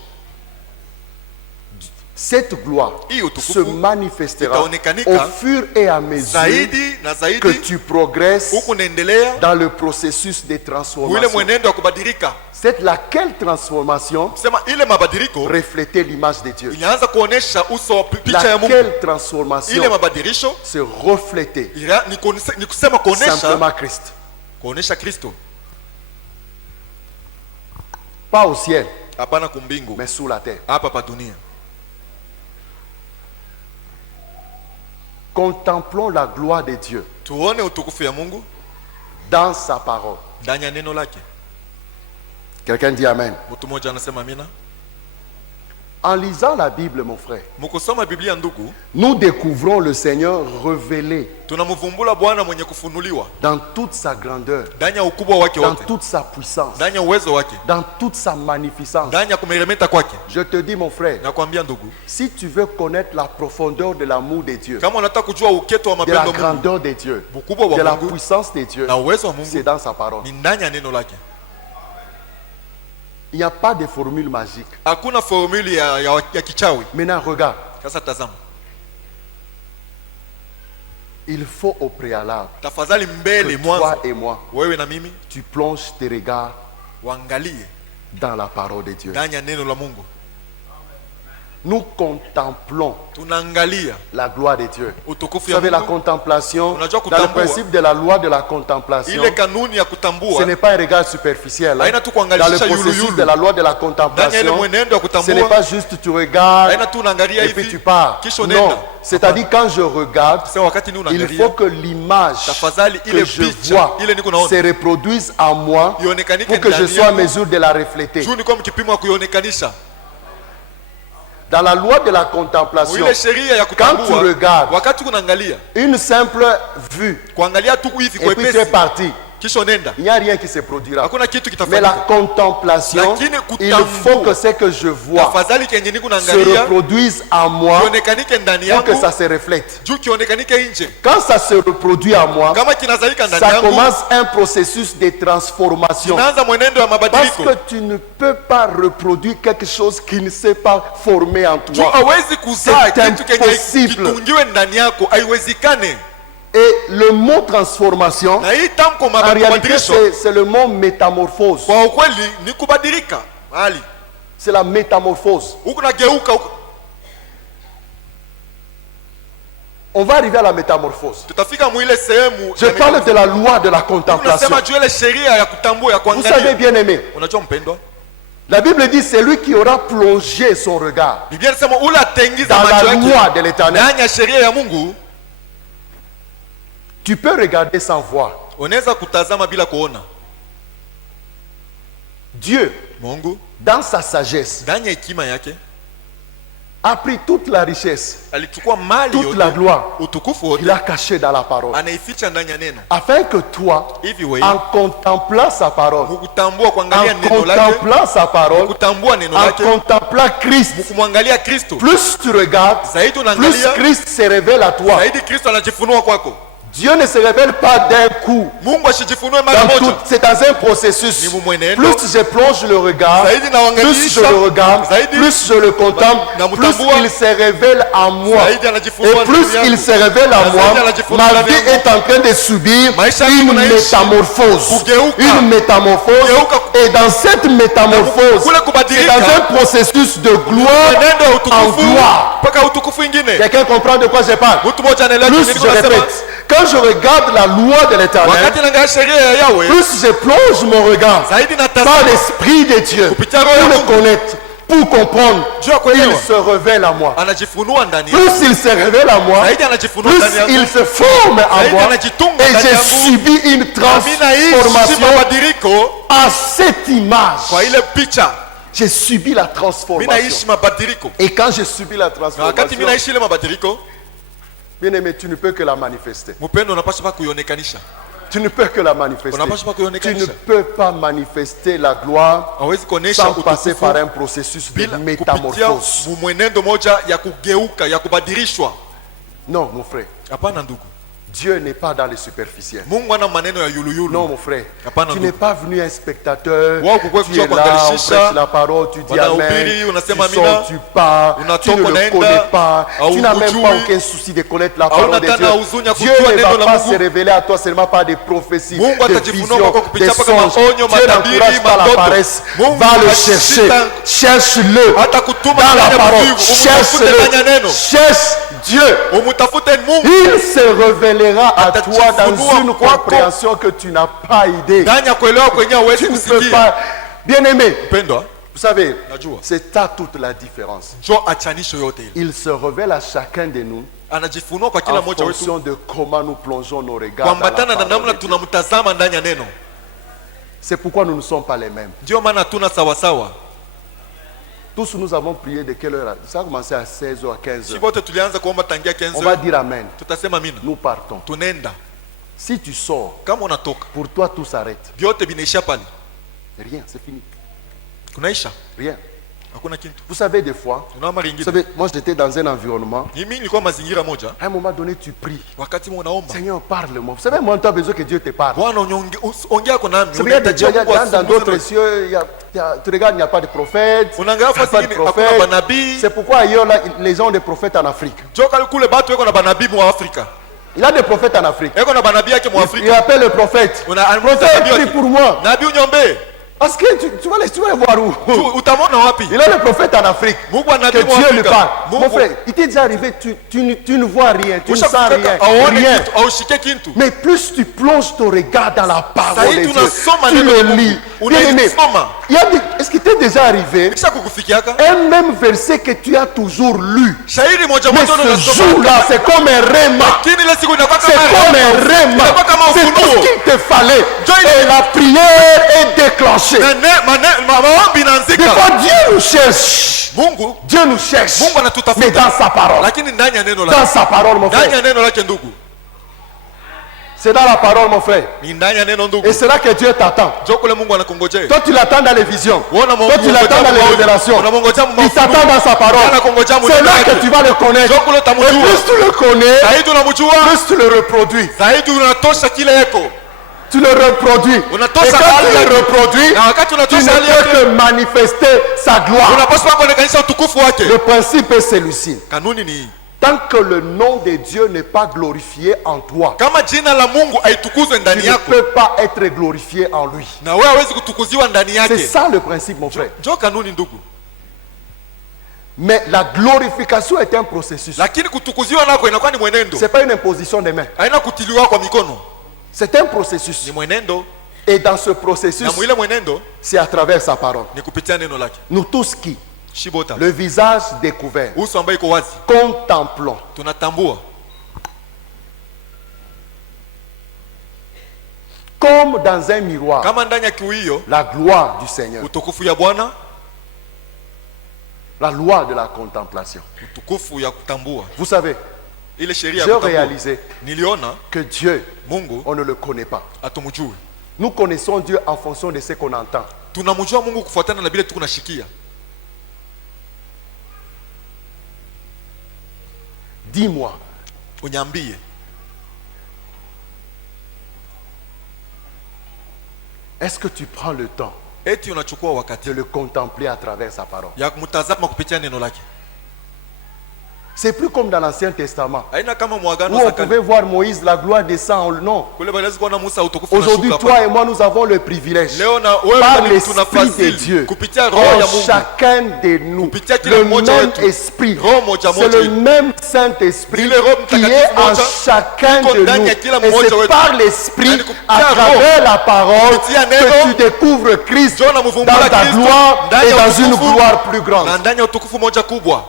Cette gloire Hii utukufu se manifestera itaonekanika au fur et à mesure zaidi na que zaidi tu progresses huku naendelea dans le processus de ile transformation. mwenendo ya kubadilika. C'est laquelle transformation Sema ile mabadiliko reflétait l'image de Dieu. inaanza kuonesha uso wa picha ya Mungu. Laquelle Ile transformation mabadilisho se reflétait ni kusema kuonesha simplement Christ. kuonesha Kristo. Pas au ciel, hapana kumbingu, mais sous la terre. hapa pa dunia. Contemplons la gloire de Dieu Tuone utukufu ya Mungu dans sa parole. ndani ya neno lake. Quelqu'un dit Amen. Mtu mmoja anasema amina. En lisant la Bible, mon frère, Mukosoma Biblia ndugu, nous découvrons le Seigneur révélé tunamvumbula Bwana mwenye kufunuliwa dans toute sa grandeur, ndani ya ukubwa wake dans wote, toute sa puissance, ndani ya uwezo wake, dans toute sa magnificence. ndani ya kumeremeta kwake. Je te dis, mon frère, Nakwambia ndugu, si tu veux connaître la profondeur de l'amour de Dieu, kama unataka kujua uketo wa de la mapendo Mungu, grandeur de Dieu, ukubwa wa de la Mungu puissance de Dieu, na uwezo wa c'est Mungu, dans sa parole. ni ndani ya neno lake. Il n'y a pas de formule magique. Hakuna formuli ya kichawi. Maintenant, regarde. Sasa tazama, Il faut au préalable tafadhali mbele que toi mwanzo, et moi, wewe na mimi tu plonges tes regards waangalie dans la parole de Dieu. ndani ya neno la Mungu. Nous contemplons Tunaangalia la gloire de Dieu. Vous utukufu ya savez, la Mungu. contemplation, Unajua dans le kutambua. principe de la loi de la contemplation, Ile kanuni ya ce kutambua n'est pas un regard superficiel. haina tu Dans le kuangalisha processus yulu de la yulu. loi de la Ndani ya ile contemplation, mwenendo wa ce n'est kutambua pas juste tu regardes haina tu unaangalia et puis tu hivi pars. kisha Non, unaenda. c'est-à-dire quand je regarde, Sasa wakati ni il unaangalia faut que l'image tafadhali que ile je picha vois ile niko naona se reproduise en moi ionekanike pour que je ndani sois en yangu, mesure de la refléter. juu ni kwa mkipimo wa kuionekanisha. Dans la loi de la contemplation, Ile sheria ya quand tu kutambua regardes wakati unaangalia, une simple vue kuangalia tu hivi et kwa puis tu es epesi parti, kisha unaenda, il n'y a rien qui se produira. hakuna kitu Mais la kitafanyika. contemplation, Lakini il faut que ce que je vois Tafadhali kenye niko se naangalia reproduise en moi kionekanike ndani pour que yangu, ça se reflète. juu kionekanike nje. Quand ça se reproduit en moi, Kama kinazalika ndani ça yangu, commence un processus de transformation. inaanza mwenendo wa Parce mabadiliko. que tu ne peux pas reproduire quelque chose qui ne s'est pas formé en Juu toi. hawezi kuzaa C'est kitu kenye impossible. kitungiwe ndani yako, haiwezekane. Et le mot transformation, Na hii tamko en réalité, mabadilisho c'est le mot métamorphose. kwa ukweli ni kubadilika hali C'est la métamorphose. huku nageuka huku. On va arriver à la métamorphose. Tutafika mwile sehemu Je parle de la loi de la contemplation. unasema juu ile sheria ya kutambua ya Vous savez, kuangalia. bien aimé, Unajua mpendwa, la Bible dit c'est lui qui aura plongé son regard Biblia inasema ule atengiza dans macho la yake loi de l'éternel. ndani ya sheria ya Mungu. Tu peux regarder sans voir. Unaweza kutazama bila kuona. Dieu, Mungu dans sa sagesse, ndani ya hekima yake a pris toute la richesse, alichukua mali toute la yote, gloire, utukufu il wote, l'a caché dans la parole. anaificha ndani ya neno, Afin que toi, hivi wewe en contemplant sa parole, kutambua en kuangalia neno lake, contemplant sa parole, kutambua neno en lake, contemplant Christ, kumwangalia Kristo, plus tu regardes, zaidi plus unaangalia, Christ se révèle à toi. zaidi Kristo anajifunua kwako. Dieu ne se révèle pas d'un coup. Mungu ashijifunue mara moja, C'est dans un processus. ni mwenendo. Plus je plonge le regard, Zaidi plus naangalia, je le regarde, zaidi plus je le contemple, namtambua, plus il se révèle en moi. zaidi Et anajifunua plus ndani il yangu. se révèle en Zaidi moi, anajifunua ma ndani vie yangu. est en train de subir Maisha yangu une naishi métamorphose. kugeuka. Une métamorphose. Kugeuka. Et dans cette métamorphose, Kule c'est kubadilika. dans un processus de gloire Mwenendo wa en utukufu gloire. mpaka utukufu ingine. Quelqu'un comprend de quoi je parle? Mtu mmoja anaelewa Plus nini je nasema. répète, quand je regarde la loi de l'éternel, Wakati naangalia sheria ya Yahweh, plus je plonge mon regard zaidi par natazama l'Esprit de Dieu kupitia pour roho ya le Mungu, connaître, pour comprendre, juu ya il kuelewa, se révèle à moi. anajifunua ndani yangu. Plus il se révèle à moi, Zaidi anajifunua plus ndani yangu. il se forme en Zaidi moi anajitunga et ndani j'ai yangu. subi une Mimi naishi transformation mabadiliko à cette image. kwa ile picha. J'ai subi la Mimi transformation. naishi mabadiliko. Et quand j'ai subi la Na wakati mimi transformation, naishi ile mabadiliko, bien aimé, tu ne peux que la manifester. mpendo unapaswa pa kuionekanisha. Tu ne peux que la manifester. Unapaswa pa Tu ne kuionekanisha. peux pas manifester la gloire Hawezi kuonesha sans passer par utukufu un processus de bila kupitia métamorphose. mwenendo moja ya kugeuka, ya kubadilishwa. Non, mon frère. Hapana ndugu. Dieu n'est pas dans le superficiel. Mungu ana maneno ya yuluyulu. Non, mon frère. Hapana Tu ndugu. n'es pas venu un spectateur. Wao kukuwa Tu kujua es là, on kuangalishisha, prêche la parole, tu dis wanahubiri, Amen. unasema Tu amina, sors, tu pars. Tu unatoka, ne le unaenda, connais pas. Tu n'as même haujui, pas aucun souci de connaître la parole de tena Dieu. huzuni ya Dieu kujua ne neno va la pas Mungu. se révéler à toi seulement par des prophéties, Mungu des atajifunua visions, kwako des kupitia mpaka songes. maonyo, Dieu matabiri, n'encourage pas la mandoto. paresse. Mungu Va le hashita- chercher. Cherche-le hata kutuma dans la ndani ya parole. mvivu, umtafute ndani ya neno. Cherche-le. Cherche Dieu. Umtafute Mungu Il se révélera à toi dans Atajifunua une kwako. compréhension que tu n'as pas idée. ndani ya kuelewa kwenye hauwezi Tu ne peux kusikia. pas. Bien-aimé, Mpendwa, vous savez, najua c'est là toute la différence. njo achanisho yote ile. Il se révèle à chacun de nous Anajifunua kwa kila en mmoja wetu fonction de comment nous plongeons nos regards dans la kuambatana na parole namna de Dieu. tunamtazama ndani ya neno. C'est pourquoi nous ne sommes pas les mêmes. Ndio maana tuna sawa sawa. Tous nous avons prié de quelle heure? Ça a commencé à 16h, à 15h. Si wote tulianza kuomba tangia 15 On va dire Amen. tutasema mina. Nous partons. Tunaenda. Si tu sors, Kama unatoka, pour toi tout s'arrête. vyote vinaisha pale. Rien, c'est fini. Kunaisha. Rien. Hakuna kitu. Vous savez, des fois, Unaona mara vous nyingine. savez, moi j'étais dans un environnement. Mimi nilikuwa mazingira moja, À un moment donné, tu pries. wakati unaomba. Seigneur, parle-moi. Vous savez, moi, tu as besoin que Dieu te parle. Bwana ongea kwa nami. C'est vrai, dans d'autres cieux, tu regardes, il n'y a pas de prophète. Unaangalia Il n'y a fasi pas de nyingine hakuna prophète. banabii. C'est pourquoi ailleurs, là, les gens ont des prophètes en Afrique. Joka kule batu weko na banabii mu Afrika. Il a des prophètes en Afrique. Eko na banabii yake mu Il Afrika. appelle le prophète. Anamuita Prophète, nabii prie wake. pour moi. Nabii unyombe. Parce que tu vas les voir où? Utamona wapi? Il a le prophète en Afrique. Mungu anabii Que mu Dieu lui Afrika. parle. Mungu. Mon frère, il t'est déjà arrivé, tu ne vois rien, tu ne sens Ushafika rien. aone Rien. kitu, aushike kitu. Mais plus tu plonges ton regard dans la parole Sahi de Dieu, tunasoma tu neno la le Mungu. lis. Unaisoma. Bien-aimé, est-ce qu'il t'est déjà arrivé Kisha kukufikiaka? un même verset que tu as toujours lu? Shairi moja Mais moja ce unasoma. jour-là, c'est comme un rhéma. Lakini ile siku inakuwa C'est kama comme rema. un rhéma. Inakuwa kama C'est tout ufunuo. ce qu'il te fallait. Joy- Et la prière est déclenchée. Maombi Des inaanzika. fois, Dieu nous cherche. Mungu Dieu nous cherche. Mungu anatutafuta. Mais dans sa parole. Lakini ndani ya neno Dans lake. sa parole, mon Ndani frère. ya neno lake ndugu. C'est dans la parole, mon frère. Ni ndani ya neno ndugu. Et c'est là que Dieu t'attend. Njoo kule Mungu anakungojea. Toi, tu l'attends dans les visions. Uona Toi, tu l'attends dans les révélations. Unamongojea mu Il t'attend dans sa parole. Anakungojea mu C'est neno là lake. que tu vas le connaître. Njoo kule Et utamjua. plus tu le connais, Zaidi unamjua, plus tu le reproduis. zaidi unatosha kile yako. Tu le reproduis. Et Unatosha quand hali tu le yake. reproduis, Na wakati tu ne unatosha hali peux yake, que manifester sa gloire. unapaswa kuonekanisha utukufu wake. Le principe est celui-ci. Kanuni ni hii. Tant que le nom de Dieu n'est pas glorifié en toi, Kama jina la Mungu haitukuzwe tu ndani ne yako, peux pas être glorifié en lui. na wewe hawezi kutukuziwa ndani C'est yake. ça le principe, mon frère. Njoo kanuni ndugu. Mais la glorification est un processus. Lakini kutukuziwa nako inakuwa ni mwenendo. Ce n'est pas une imposition des mains. Haina kutiliwa kwa mikono. C'est un processus. Ni mwenendo, Et dans ce processus, na mwile mwenendo c'est à travers sa parole. ni kupitia neno lake. Nous tous qui, Shibota. le visage découvert, Uso ambayo iko wazi. contemplons Tunatambua comme dans un miroir kama ndani ya kiu hiyo la gloire du Seigneur, utukufu ya Bwana, la loi de la contemplation. utukufu ya kutambua. Vous savez, Ile sheria ya j'ai kutambua. réalisé Niliona que Dieu, Mungu on ne le connaît pas. atumjui. Nous connaissons Dieu en fonction de ce qu'on entend. Tunamjua Mungu kufuatana na vile tukunashikia. Dis-moi, Unyambie, est-ce que tu prends le temps eti unachukua wakati de le contempler à travers sa parole? ya kumtazama kupitia neno lake. C'est plus comme dans l'Ancien Testament, Haina kama où mwagano on za pouvait kale. voir Moïse, la gloire descend. Non. Kule baliweza kuona Musa utukufu Aujourd'hui, unashuka toi hapa. et moi, nous avons le privilège, Leo na wewe par ni l'Esprit de tunafasili Dieu, kupitia roho en ya Mungu. chacun de nous, Kupitia kila le mmoja même wetu. esprit. Roho moja C'est moja le wetu. même Saint-Esprit Ile Roho qui Mtakatifu est en moja, chacun iko de ndani nous. ya kila Et mmoja c'est wetu. par l'Esprit, Yani kupitia à Roho, travers la parole, kupitia que neno, tu découvres Christ Njoo na dans mvumbula ta Kristo, gloire ndani et ya dans une utukufu, gloire plus grande. na ndani ya utukufu moja kubwa.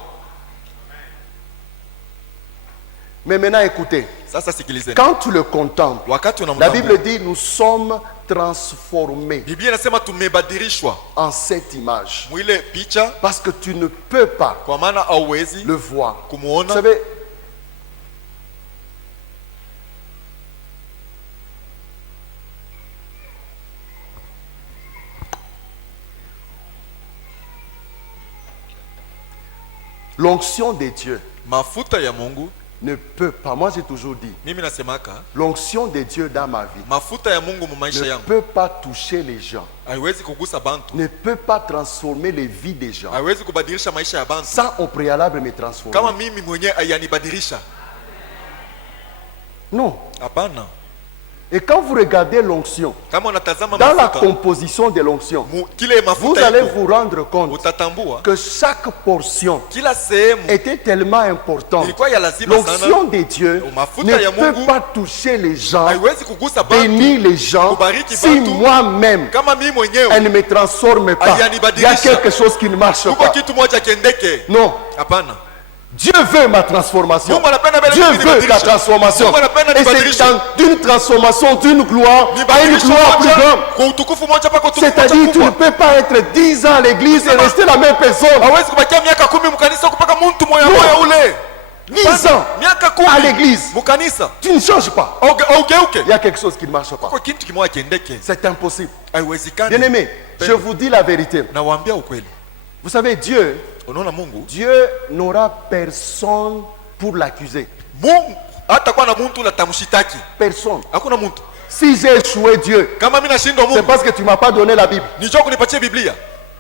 Mais maintenant, écoutez, Sasa sikilizeni. quand tu le contemples, Wakati la unamtambua, Bible dit nous sommes transformés Biblia inasema tumebadilishwa en cette image. mwile picha, Parce que tu ne peux pas kwa maana hauwezi le voir. Vous kumuona. savez, l'onction de Dieu Mafuta ya Mungu, ne peut pas, moi j'ai toujours dit, mimi nasemaka, l'onction de Dieu dans ma vie mafuta ya Mungu mu maisha ne yangu peut pas toucher les gens, haiwezi kugusa bantu, ne peut pas transformer les vies des gens haiwezi kubadilisha maisha ya bantu sans au préalable me transformer. kama mimi mwenyewe hayanibadilisha. Non. Hapana. Et quand vous regardez l'onction, Kama unatazama dans la mafuta, composition de l'onction, kile vous mafuta allez iko, vous rendre compte utatambua que chaque portion kila sehemu était tellement importante. ilikuwa ya lazima L'onction sana. de Dieu Mafuta ne ya peut Mungu pas toucher les gens, haiwezi kugusa bénir bantu les gens, kubariki si bantu. moi-même, Kama mimi mwenyewe elle ne me transforme pas. Il y a Hayanibadilisha. quelque chose qui ne marche kuko pas. kitu moja kiendeke. Non. Hapana. Dieu veut ma transformation. Mungu anapenda mbele Dieu mimi veut ta nibadilishe. transformation. Mungu anapenda Et c'est nibadilishe. d'une transformation d'une gloire à une Nibadilishe gloire plus moja grande. kwa utukufu moja mpaka utukufu C'est-à-dire moja tu ne kubwa. peux pas être 10 ans à l'église et rester la même personne. Hawezi kubakia miaka 10 mkanisa kupaka mtu moya moya ule. 10 ans Miaka à 10 l'église. mkanisa. Tu ne changes pas. Augeuke. Il y a quelque chose qui ne marche pas. Kwa kitu kimoja kiendeke. C'est impossible. Haiwezekani. Bien-aimé, je vous dis la vérité. Nawaambia ukweli. Vous savez, Dieu Unaona Mungu? Dieu n'aura personne pour l'accuser. Mungu hata kwa na mtu la tamshitaki. Personne. Hakuna mtu. Si j'ai échoué Dieu, Kama mimi nashindwa c'est Mungu, parce que tu ne m'as pas donné la Bible. ni njoo kunipatia Biblia.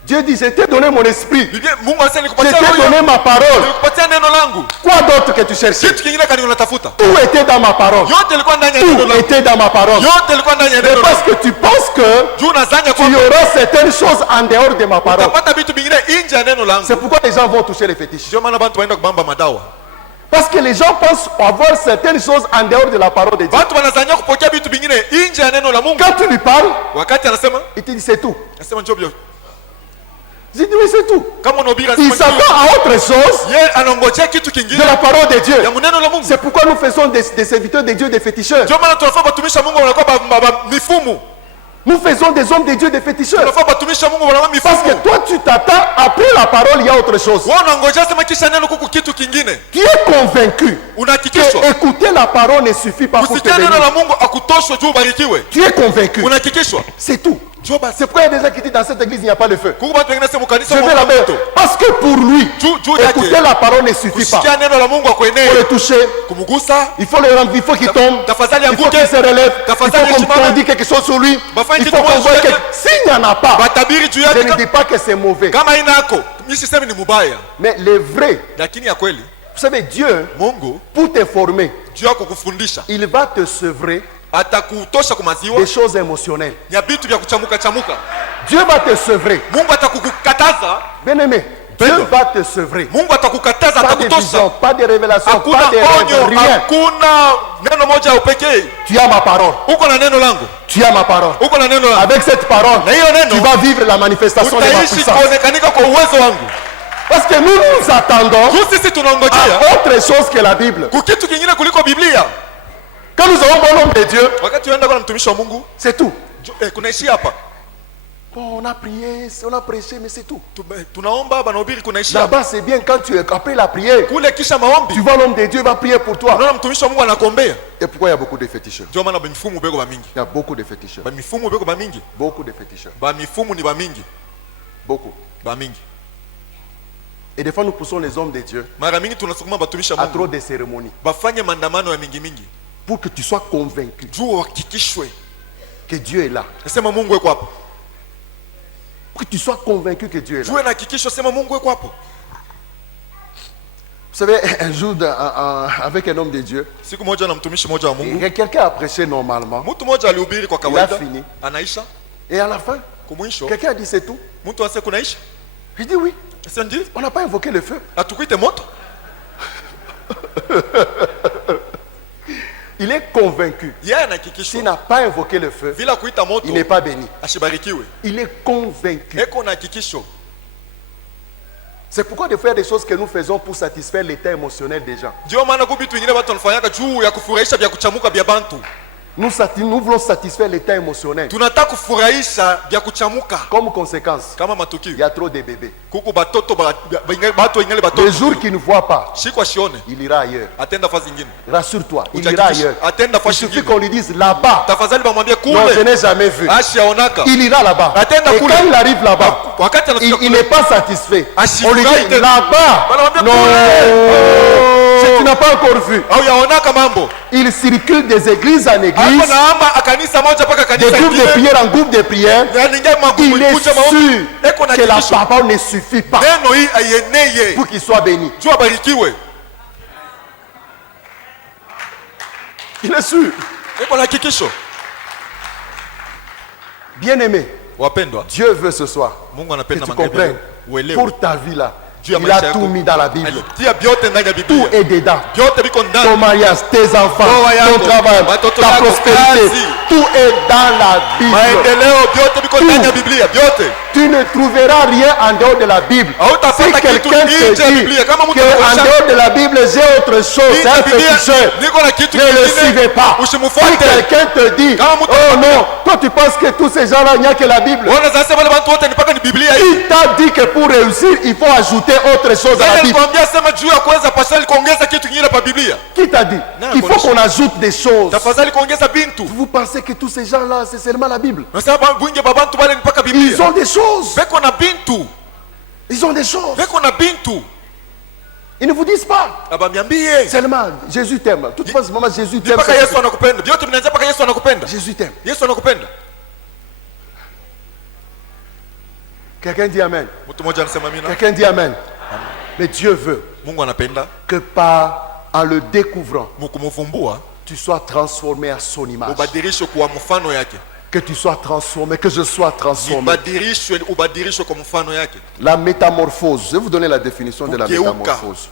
Dieu dit, je t'ai donné mon esprit. Biblia Mungu anasema Je nikupatia t'ai donné roho. ma parole. Nikupatia neno langu. Quoi d'autre que tu cherchais? Kitu kingine kani unatafuta? Tout était dans ma parole. Yote ilikuwa ndani ya neno Tout langu. était dans ma parole. Yote ilikuwa ndani ya Mais neno parce langu. que tu penses que Juu nazanya tu kwa y auras certaines choses en dehors de ma parole. utapata vitu vingine nje ya neno langu. C'est pourquoi les gens vont toucher les fétiches. Ndio maana bantu waenda kubamba madawa. Parce que les gens pensent avoir certaines choses en dehors de la parole de Dieu. Bantu wanazanya kupokea vitu vingine nje ya neno la Mungu. Quand tu lui parles, Wakati anasema, il te dit c'est tout. anasema njoo bio. Je dis oui, c'est tout. Kama unahubiri Il anasema njoo. s'attend à autre chose Yeye anangojea kitu de kingine la parole de Dieu. ya neno la Mungu. C'est pourquoi nous faisons des serviteurs de Dieu des féticheurs. Ndio maana tunafaa batumisha Mungu wanakuwa mifumu. Nous faisons des hommes de Dieu des féticheurs. Tunafaa batumisha Mungu wanakuwa Parce que mifumu. toi, tu t'attends, après la parole, il y a autre chose. Wao unangojea sema kisha neno kuku kitu kingine. Tu es convaincu Unahakikishwa. que écouter la parole ne suffit pas pour te Kusikia neno bénir. la Mungu akutoshwe juu ubarikiwe. Tu es convaincu. Unahakikishwa. C'est tout. Njoo basi. C'est pourquoi il y a des gens qui disent dans cette église, il n'y a pas de feu. Kuku bantu wengine sema kanisa Je vais la mettre. Parce que pour lui, Juu écouter yake. la parole ne suffit pas. Kusikia neno la Mungu Il faut akuenee. le toucher, Kumugusa. il faut le rendre, il faut qu'il tombe, Tafadhali il faut anguke. qu'il se relève, il Tafadhali faut qu'on asimame. dise quelque chose sur lui, Bafanye il kitu faut qu'on moja voit juu quelque... yake. S'il n'y en a pas, Batabiri juu je ne yake dis pas que c'est mauvais. kama ina yako. Mimi sisemi ni mubaya. Mais les vrais, Lakini ya kweli vous savez, Dieu, Mungu pour te former, juu yako kufundisha. il va te sevrer Atakutosha kumaziwa. des choses émotionnelles. Ya vitu vya kuchamuka chamuka. Dieu va te sevrer. Mungu atakukataza. Bien-aimé, Dieu va te sevrer. Mungu atakukataza, Pas de vision, atakutosha. pas de révélation, Hakuna pas de rêve, onyo, rien. hakuna neno moja ya upekee. Tu as ma parole. Uko na neno langu. Tu as ma parole. Uko na neno langu. Avec cette parole, Na hiyo tu neno vas vivre la manifestation de ma utaishi puissance. kuonekanika kwa uwezo wangu. Parce que nous nous attendons Juu sisi tunangojea à autre chose que la Bible. kukitu kingine kuliko Biblia. Quand nous avons bon nombre de Dieu, Wakati unaenda kwa mtumishi wa Mungu, c'est tout. kunaishia hapa. Bon, on a prié, on a prêché, mais c'est tout. Tunaomba banahubiri kunaishia hapa. Là-bas, c'est bien quand tu es après la prière. Kule kisha maombi, Tu vois l'homme de Dieu va prier pour toi. unaona mtumishi wa Mungu anakuombea. Et pourquoi il y a beaucoup de féticheurs? Ndio maana bamifumu beko bamingi. Il y a beaucoup de féticheurs. Bamifumu beko bamingi. Beaucoup de féticheurs. Bamifumu ni bamingi. Beaucoup. Bamingi. Et des fois, nous poussons les hommes de Dieu Mara mingi tunasukuma batumishi wa à Mungu trop de cérémonies bafanye maandamano ya mingi mingi. pour que tu sois convaincu Juu uhakikishwe. que Dieu est là. Nasema Mungu yuko hapo. Pour que tu sois convaincu que Dieu est là. Juu nahakikishwa sema Mungu yuko hapo. Vous savez, un jour, avec un homme de Dieu, Siku moja na mtumishi moja wa Mungu, quelqu'un a prêché normalement. mtu moja alihubiri kwa kawaida, fini. anaisha Et à la fin, kumwisho, quelqu'un a dit c'est tout. mtu anasema kunaisha. Il dit oui. Sasa ndio On n'a pas invoqué le feu. atukuite moto. Il est convaincu. Yeye S'il anahakikishwa n'a pas invoqué le feu, bila kuita moto il n'est pas béni. ashibarikiwe. Il est convaincu. Eko na hakikisho. C'est pourquoi des fois, il y a des choses que nous faisons pour satisfaire l'état émotionnel des gens. Ndio maana kwa vitu vingine watu wanafanyaka juu ya kufurahisha vya kuchamuka vya bantu. Nous voulons satisfaire l'état émotionnel. Tunataka kufurahisha vya kuchamuka. Comme conséquence, Kama il matukio. y a trop de bébés. Kuku batoto batu wengine Le batoto. jour qu'il ne voit pas, Siku ashione. il ira ailleurs. Atenda fasi nyingine. Rassure-toi, il ira ailleurs. Atenda Il fasi suffit nyingine. qu'on lui dise là-bas. Tafadhali bamwambie Non, je kule. n'ai jamais vu. Ashaonaka. Il ira là-bas. Atenda Et kule. quand il arrive là-bas, Wakati il anafika n'est kule. pas satisfait. Asifurahi On lui dit tena. là-bas. Wanamwambia Non, kule. tu n'as pas encore vu. Au yaonaka mambo. Il circule des églises en Hapo église, naama akanisa moja mpaka des kanisa groupes de ingine. prière en groupe de prière. Na ningia magumu Il est kuja maombi. sûr Eko na que la hakikisho. parole ne suffit pas Neno hii aieneye. pour qu'il soit béni. Juu abarikiwe. Il est sûr. Eko na hakikisho. Bien-aimé, Wapendwa, Dieu veut ce soir Mungu que anapenda tu magharibi comprennes uelewe. pour ta vie là. Dieu Il a maisha tout yako. mis dans la Bible. Alitia vyote ndani ya Tout Biblia. est dedans. Vyote viko Ton ndani. mariage, tes enfants, Ndoa yako, ton travail, watoto ta yako, prospérité. kazi. Tout est dans la Bible. Maendeleo vyote viko ndani ya Biblia, vyote. Tu ne trouveras rien en dehors de la Bible. Hautapata Si kitu quelqu'un nje te ya dit Biblia. Kama mtu qu'en anakuacha dehors de la Bible, j'ai autre chose, c'est nje un ya Biblia, féticheur. niko na kitu Ne le suivez kingine, pas. Si usimfuate. quelqu'un te dit, Kama mtu oh non, toi tu penses que tous ces gens-là, il n'y a que la Bible. Wanaweza sema wale watu wote ni mpaka ni Biblia hii. Il t'a dit que pour réussir, il faut ajouter autre chose à la Sasa Bible. nikwambia sema juu ya kuweza pasali kuongeza kitu kingine pa Biblia. Qui t'a dit qu'il faut qu'on ajoute des choses? Tafadhali kuongeza bintu. Vous pensez que tous ces gens-là, c'est seulement la Bible? Nasema bunge babantu bale ni mpaka Biblia. Ils ont des choses. Beko na bintu. Ils ont des choses. Beko na bintu. Ils ne vous disent pas. Abamyambie. Seulement, Jésus t'aime. Tout ce moment, Jésus t'aime. Mpaka Yesu anakupenda. Vyote vinaanza mpaka Yesu anakupenda. Jésus t'aime. Yesu anakupenda. Quelqu'un dit Amen. Mtu mmoja anasema amina. Quelqu'un dit Amen. Mais Dieu veut Mungu anapenda que en le découvrant, mkumfumbua tu sois transformé à son image. ubadilisho kwa mfano yake. Que tu sois transformé, que je sois transformé. Ubadilisho kwa mfano yake. La métamorphose. Je vais vous donner la définition de la Kugeuka. métamorphose.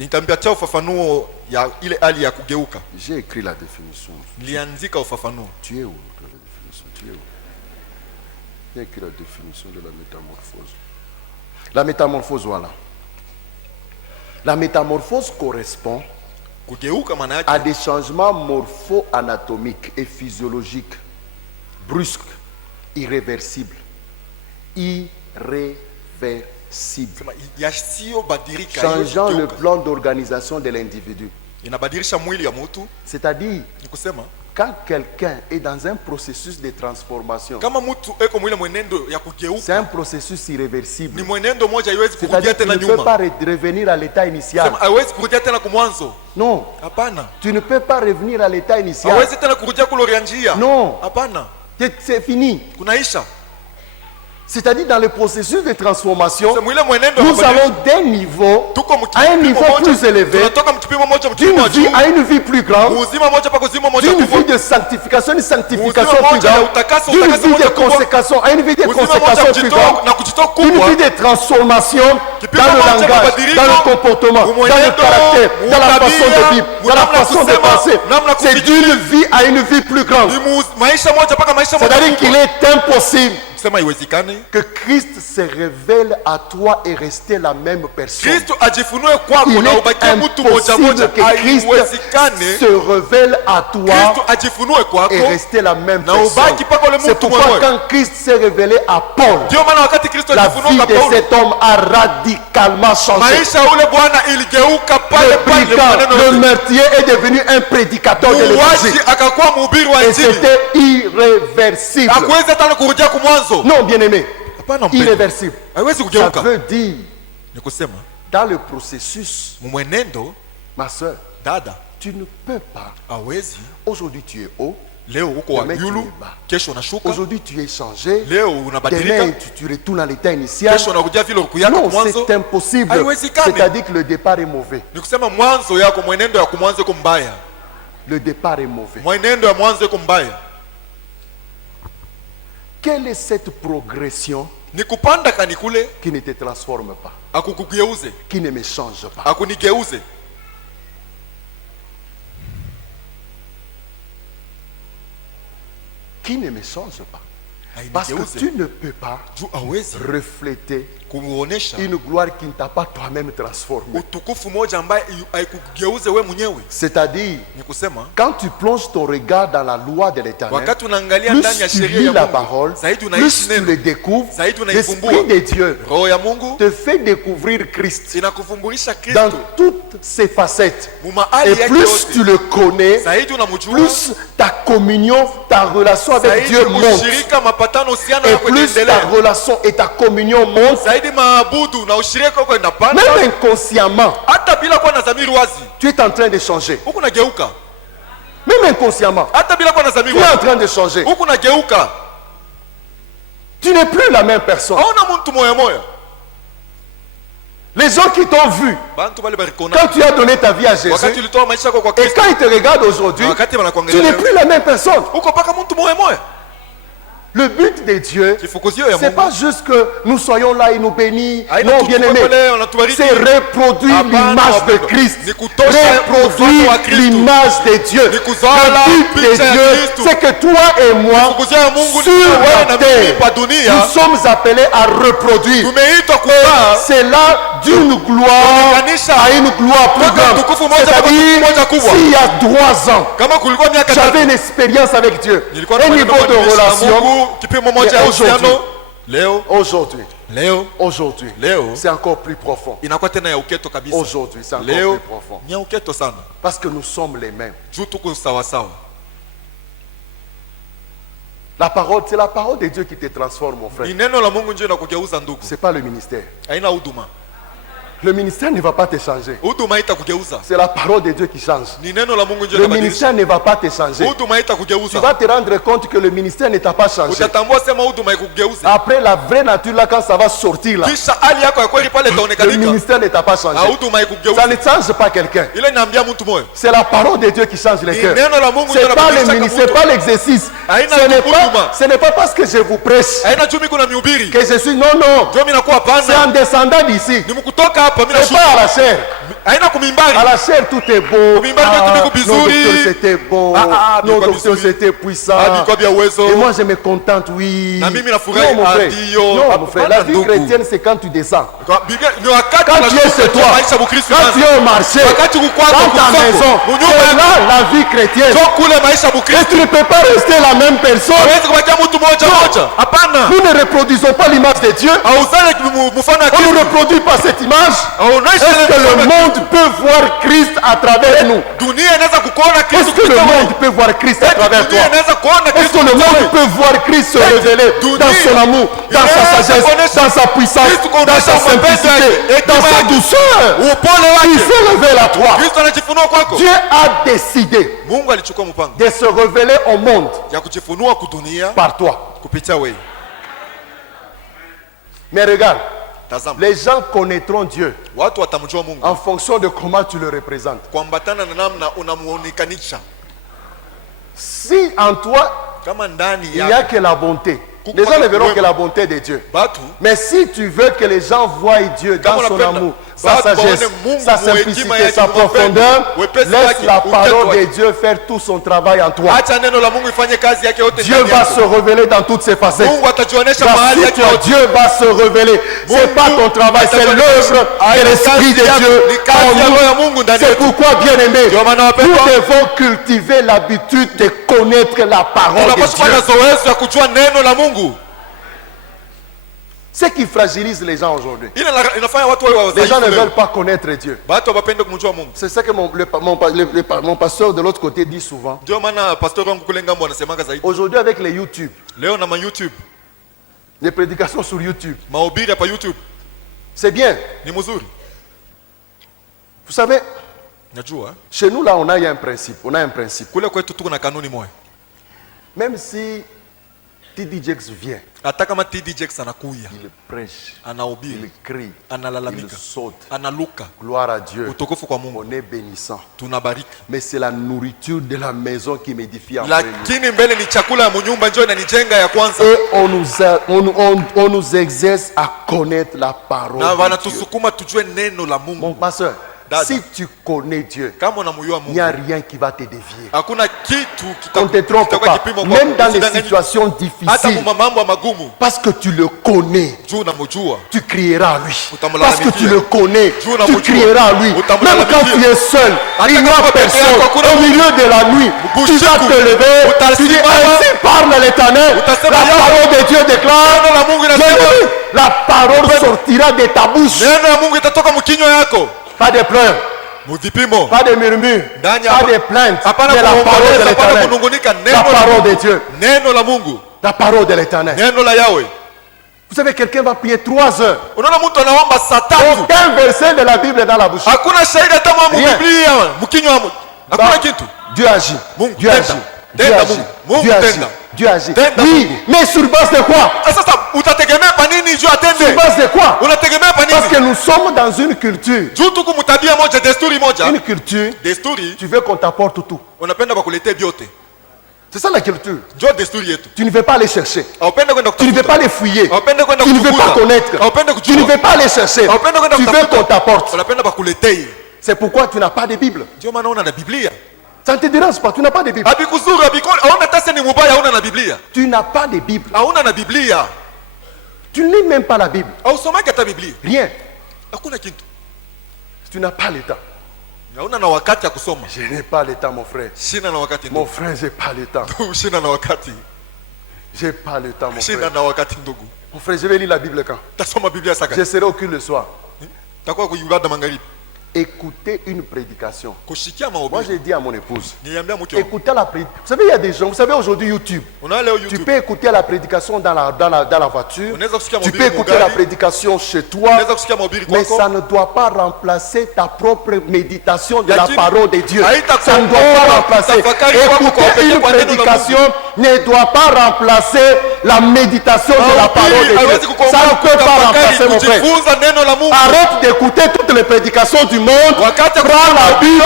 Nitampatia ufafanuo ya ile hali ya kugeuka. J'ai écrit la définition. Niliandika ufafanuo. Tu es où la définition? Tu es où? J'ai écrit la définition de la métamorphose. La métamorphose, voilà. La métamorphose correspond Kugeuka maana yake à des changements morpho-anatomiques et physiologiques brusques, irréversibles. Irréversibles. yasiyobadilika, Changeant le plan d'organisation de l'individu. inabadilisha mwili ya mtu. C'est-à-dire, Ni kusema quand quelqu'un est dans un processus de transformation, kama mtu eko mwile mwenendo ya c'est kugeuka, un processus irréversible. ni mwenendo moja haiwezi kurudia C'est-à-dire que tu tena ne peux pas nyuma. revenir à l'état initial. Sema haiwezi kurudia tena kumwanzo. Non, Hapana. tu ne peux pas revenir à l'état initial. Hawezi tena kurudia kule njia. Non, Hapana. c'est fini. Kunaisha. C'est-à-dire dans le processus de transformation, Sema ile mwenendo nous allons d'un niveau tuko à un niveau plus élevé, tunatoka mkipimo moja d'une mkipimo wa vie juu. à une vie plus grande, Uzima moja pa kuzima moja d'une kubwa. vie de sanctification, une sanctification Uzima plus moja ya grande, utakaso, d'une utakaso vie moja de kubwa. consécration à une vie de Uzima moja consécration plus kujitoa grande, na kujitoa une kubwa. vie de transformation Kipimo dans le moja langage, mabadiliko, dans le comportement, dans le mwenendo, caractère, dans la tabia, façon de vivre, dans la namna façon de kusema, penser. namna C'est kufikiri. d'une vie à une vie plus grande. Ni maisha moja mpaka maisha moja. C'est-à-dire qu'il est impossible Sema iwezekane que Christ se révèle à toi et rester la même personne. Kristo ajifunue kwako Il na est ubakie mtu moja moja. impossible que Christ Haiwezekane se révèle à toi Kristo ajifunue kwako et rester la même na personne. ubaki paka ule C'est mtu pourquoi mwenyewe. quand Christ s'est révélé à Paul, Ndio maana wakati Kristo la ajifunua vie kwa de Paulo, cet homme a radicalement changé. maisha ya ule bwana iligeuka pale Le pale. brigand, le Maneno meurtrier est devenu un prédicateur de l'évangile. muuaji akakuwa mhubiri wa Et injili. c'était irréversible. Hakuweza tena kurudia kumwanzo. Non, bien-aimé, Hapana mpendwa. irréversible. Haiwezi Ça kugeuka. veut dire, Ni kusema dans le processus, mwenendo, ma soeur, dada, tu ne peux pas. hawezi. Aujourd'hui, tu es haut. Leo uko wa Demain, tu yulu, es bas. kesho unashuka. Aujourd'hui, tu es changé. Leo Demain, unabadilika, tu retournes à l'état initial. kesho unarudia vile ukuyako Non, mwanzo. c'est impossible. Haiwezekani. C'est-à-dire que le départ est mauvais. Ni kusema mwanzo yako mwenendo ya kumwanzo iko mbaya. Le départ est mauvais. Mwenendo ya mwanzo iko mbaya. Quelle est cette progression Ni kupanda kanikule qui ne te transforme pas, akukugeuze, qui ne me change pas? akunigeuze. Qui ne me change pas? Parce que Hainigeuze. tu ne peux pas Juu hawezi refléter kuonyesha une gloire qui ne t'a pas toi-même transformé. utukufu moja ambaye haikugeuze we mwenyewe. C'est-à-dire, Ni kusema quand tu plonges ton regard dans la loi de l'Éternel, wakati unaangalia plus ndani ya tu sheria lis ya la Mungu, parole, zaidi plus unaishi tu neno, le découvres, zaidi unaifumbua. l'Esprit de Dieu Roho ya Mungu te fait découvrir Christ inakufumbulisha dans Kristo toutes ses facettes. mumahali Et yake plus tu yote. le connais, Zaidi unamjua, plus ta communion, ta relation avec zaidi Dieu monte. ushirika, mapatano, uhusiano Et yako plus ta inaendelea. relation et ta communion montent, Zaidi maabudu na ushirika wako inapanda. même inconsciemment, Hata bila kuwa na dhamiri wazi, tu es en train de changer. huku nageuka. Même inconsciemment, Hata bila kuwa na dhamiri tu es en wazi, train de changer. huku nageuka. Tu n'es plus la même personne. Hauna mtu moya moya. Les gens qui t'ont vu Bantu bali barikona. quand tu as donné ta vie à Jésus, Wakati ulitoa maisha yako kwa et Kristo, quand ils te regardent aujourd'hui, wakati tu wanakuangalia n'es wewe, plus la même personne. uko paka mtu moya moya. Le but de Dieu, Kifukuzio ya c'est Mungu pas juste que nous soyons là et nous bénissons. Haina Non, tu bien aimé, tukwepele, unatubariki. c'est reproduire Hapana, l'image de wapendwa. Christ. Ni kutosha Reproduire mfano wa Kristo. l'image de Dieu. Ni kuzala Le but de picha ya Dieu, Kristo. c'est que toi et moi, Kifukuzio ya Mungu ni sur wewe la na mimi terre, pa dunia. nous sommes appelés à reproduire. Tumeitwa kuzaa C'est là d'une gloire Kulinganisha. à une gloire plus Kutoka grande. utukufu moja mpaka C'est-à-dire, utukufu moja kubwa. s'il y a 3 ans, Kama kulikuwa miaka j'avais tatu une expérience avec Dieu, nilikuwa na un maneno niveau de maadilishi na relation. Mungu, kipimo moja ya Mais aujourd'hui, uhusiano. Aujourd'hui, Leo c'est encore plus profond. inakuwa tena ya uketo kabisa. Aujourd'hui, c'est encore Leo plus profond. ni ya uketo sana. Parce que nous sommes les mêmes. Juu tuko sawa sawa. La parole, c'est la parole de Dieu qui te transforme, mon frère. Ni neno la Mungu ndio inakugeuza ndugu. C'est pas le ministère. Haina huduma. Le ministère ne va pas te changer. Huduma itakugeuza. C'est la parole de Dieu qui change. Ni neno la Mungu ndio Le inabadilisha. ministère ne va pas te changer. Huduma Tu itakugeuza. vas te rendre compte que le ministère ne t'a pas changé. Utatambua sema huduma ikugeuze. Après la vraie nature, là, quand ça va sortir, là, Kisha hali yako ya kweli pale le itaonekanika. ministère ne t'a pas changé. Na huduma Ça ikugeuze. ne change pas quelqu'un. Ile inaambia mtu moyo. C'est la parole de Dieu qui change les Ni cœurs. neno la Mungu C'est ndio pas le inabadilisha ministère, c'est mtu. pas l'exercice. Haina huduma. Ce n'est pas parce que je vous prêche Haina chumi kuna mihubiri. que je suis. Non, non. Ndio mimi nakuwa C'est en hapana. descendant d'ici. Ni mkutoka hapa mimi C'est nashuka. pas à la chair. Haina kumimbari. À la chair, tout est beau. Kumimbari Ah, kwetu nos viko vizuri. docteurs, c'était beau. Biko Nos docteurs, vizuri. c'était puissant. Biko vya uwezo. Et moi, je me contente, oui. Na mimi nafurahi, Non, mon frère. ndio. Non, mon frère. La vie Ndugu. chrétienne, c'est quand tu descends. Ni wakati Quand tu es unashuka chez toi, kwa maisha Bukristo quand tu unaanza. es au marché, Wakati uko kwako dans ta kusoko, maison, munyumba c'est yako. là la vie chrétienne. Sio kule maisha Et Bukristo. tu ne peux pas rester la même personne. Hawezi kubakia mtu moja moja. Hapana. Nous ne reproduisons pas l'image de Dieu. Hauzale mfano wa On ne Kristo. reproduit pas cette image. Hauonyeshi Est-ce que ile le mfano. monde peut voir Christ à travers nous? Dunia inaweza kukuona Kristo Est-ce que le kupitia wewe. monde peut voir Christ à travers toi? Dunia inaweza kuona Est-ce Kristo que le kupitia monde wewe. peut voir Christ se révéler dans son amour, dans sa sagesse, dans sa puissance, dans sa simplicité, dans sa douceur? Upole Il wake. se révèle à toi. Kristo anajifunua kwako. Dieu a décidé Mungu alichukua mpango de se révéler au monde ya kujifunua kudunia par toi. kupitia wewe. Mais regarde, Tazama. les gens connaîtront Dieu Watu watamjua Mungu en fonction de comment tu le représentes. kuambatana na namna unamuonekanisha. Si en toi, Kama ndani il n'y a yako que la bonté, les gens ne verront que la bonté de Dieu. batu Mais si tu veux que les gens voient Dieu dans Kama son unapenda amour, sa watu sagesse, waone Mungu sa mu hekima simplicité, yake, sa mu upendo, profondeur, wepesi laisse wake, la uketo parole de wake. Dieu faire tout son travail en toi. acha neno la Mungu ifanye kazi yake yote Dieu ndani va yako. se révéler dans toutes ses facettes. Mungu atajionyesha Car mahali si yake toi, yote. Dieu va se révéler. C'est pas ton travail, c'est l'œuvre de l'Esprit de Dieu Ni kazi ya Roho ya Mungu en nous. ndani C'est yetu. pourquoi, bien aimé, Ndio maana nous wapendwa, devons cultiver l'habitude de connaître la parole de tunapaswa kuwa na Dieu. zoezi ya kujua neno la Mungu. Ce qui fragilise les gens aujourd'hui. Ile inafanya watu wawe Les gens ne wadhaifu leo. veulent pas connaître Dieu. Watu hawapende kumjua Mungu. C'est ce que mon pasteur de l'autre côté dit souvent. Ndio maana pastor wangu kule ngambo anasemanga zaidi. Aujourd'hui, avec les YouTube, Leo na ma YouTube, les prédications sur YouTube, mahubiri hapa YouTube c'est bien. ni mzuri. Vous savez, Najua chez nous, là, on a un principe. On a un principe. kule kwetu tuko na kanuni moja. Même si TD Jakes vient, Hata kama TD Jakes anakuya, il prêche, il anahubiri, crie, il analalamika, saute. analuka, Gloire à Dieu. utukufu kwa Mungu. On est bénissant. Tunabariki. Mais c'est la nourriture de la maison qui m'édifie en premier. Lakini mbele ni chakula ya munyumba njoo inanijenga ya kwanza. Et on nous exerce à connaître la parole Na de Dieu. wanatusukuma tujue neno la Mon Mungu. pasteur, Dada. si tu connais Dieu, Kama unamjua il n'y a Mungu, rien qui va te dévier. hakuna kitu On ne te trompe kitakuwa pas. kipimo Même kwako. dans les Usidanganyike. situations Hata difficiles, kwa mambo magumu, parce que tu le connais, juu unamjua. tu crieras à lui. Utamlalamikia. Parce que tu le connais, Juu tu unamjua. crieras à lui. Même Utamlalamikia. quand tu es seul, Hata il n'y kama a peke personne. yako, hakuna Au milieu de la nuit, tu vas Bushiku. te lever, tu dis Utasimama. ainsi parle l'Éternel. Utasema La yawe. parole de Dieu déclare. Neno la Mungu Bien inasema, aimé, la parole sortira de ta bouche. neno la Mungu itatoka mkinywa yako. Pas de pleurs, Mudhipimo. pas de murmures, Ndani pas hapa- de plaintes. Hapana Mais la parole de kuomboleza, hapana l'Éternel. kunungunika. La Neno la parole Mungu. de Dieu. Neno la Mungu. La parole de l'Éternel. Neno la Yahweh. Vous savez, quelqu'un va prier 3 heures. Unaona mtu anaomba saa tatu. Aucun verset de la Bible dans la bouche. Hakuna shahidi hata mwa Rien. Biblia mkinywa wa hakuna kitu. Dieu agit. Mungu Dieu tenda. agit. Dieu Tenda agit. Mungu. Mungu Dieu agit. tenda. Dieu agit. Tenda Oui, Mungu. mais sur base de quoi? Sasa utategemea pa nini juu Sur atende? base de quoi? Unategemea pa Parce que nini? nous sommes dans une culture. Juu tuko mtabia moja, desturi moja. Une culture, Desturi tu veux qu'on t'apporte tout. unapenda bakuletee vyote. C'est ça la culture. Njoo desturi yetu. Tu ne veux pas les chercher. Haupende kwenda Tu ne veux kutafuta. pas les fouiller. Haupende kwenda Tu ne veux pas kuchunguza. connaître. Haupende Tu ne kujua. veux pas les chercher. Haupende kwenda Tu veux kutafuta. qu'on t'apporte. Unapenda bakuletee. C'est pourquoi tu n'as pas de Bible. Ndio maana una na Biblia. Ça ne te dérange pas, tu n'as pas de Bible. Abikuzuru abiko hauna tasa ni mubaya hauna na Biblia. Tu n'as pas de Bible. Hauna na Biblia. Tu ne lis même pas la Bible. Hausomaki hata Biblia. Rien. Hakuna kitu. Tu n'as pas le temps. Hauna na wakati ya kusoma. Je n'ai pas le temps, mon frère. Sina na wakati Mon ndugu. frère, j'ai pas le temps. Sina na wakati. J'ai pas le temps, mon Sina frère. na wakati ndugu. Mon frère, je vais lire la Bible quand? Tasoma Biblia saka. Je serai au culte le soir. Takuwa kuibada magharibi. Écoutez une prédication. Kushikia Moi, mahubiri. j'ai dit à mon épouse, Niambia mke wangu. écoutez la prédication. Vous savez, il y a des gens, vous savez, aujourd'hui, YouTube. Unaona leo Tu YouTube. peux écouter la prédication dans la voiture. Unaweza kusikia Tu mahubiri peux écouter kwa la gari. prédication chez toi. Unaweza kusikia mahubiri Mais kwako. ça ne doit pas remplacer ta propre méditation de la Lakini, parole de Dieu. haitakuwa Ça ne doit pas remplacer. tafakari kwako kwa Écouter pekee une kwa neno la prédication ne doit pas remplacer la méditation de la parole de haiwezi Dieu. kukomboa Ça ne peut pas remplacer, mon frère. kujifunza neno la Mungu. Arrête d'écouter toutes les prédications du monde. Wakati Prends la Bible.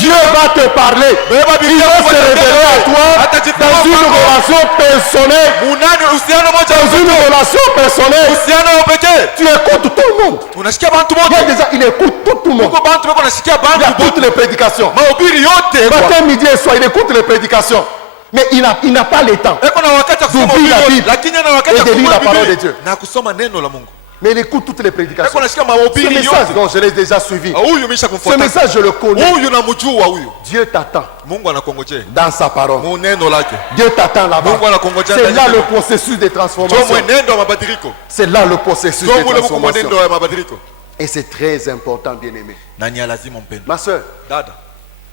Dieu va te parler. Il va se révéler à toi dans une relation personnelle. Munani uhusiano moja Dans une relation personnelle. uhusiano wa pekee. Tu écoutes tout le monde. Unasikia bantu Il y a wote. déjà, il écoute tout le monde. Huko bantu bako nasikia Il y a bantu toutes wote. les prédications. Mahubiri yote kwa. Matin, midi et soir, il écoute les prédications. Mais il n'a pas le temps. Eko na wakati ya kusoma D'ouvrir la Biblia, Bible lakini ana wakati et ya de lire kusoma la parole de Biblia Dieu. na kusoma neno la Mungu. Mais il écoute toutes les prédications. Eko nasikia Ce mahubiri message yote. dont je l'ai déjà suivi. Huyu misha Ce kumfuata. message, je le connais. Huyu namjua huyu. Dieu t'attend Mungu anakongojea. dans sa parole. Mu neno lake. Dieu t'attend là-bas. Mungu anakongojea C'est ndani là yako. le processus de Ndio transformation. mwenendo wa mabadiliko. C'est là le processus Ndio de mule mko mwenendo transformation. wa mabadiliko. Et c'est très important, bien-aimé. Na ni lazima mpendo. Ma soeur, Dada,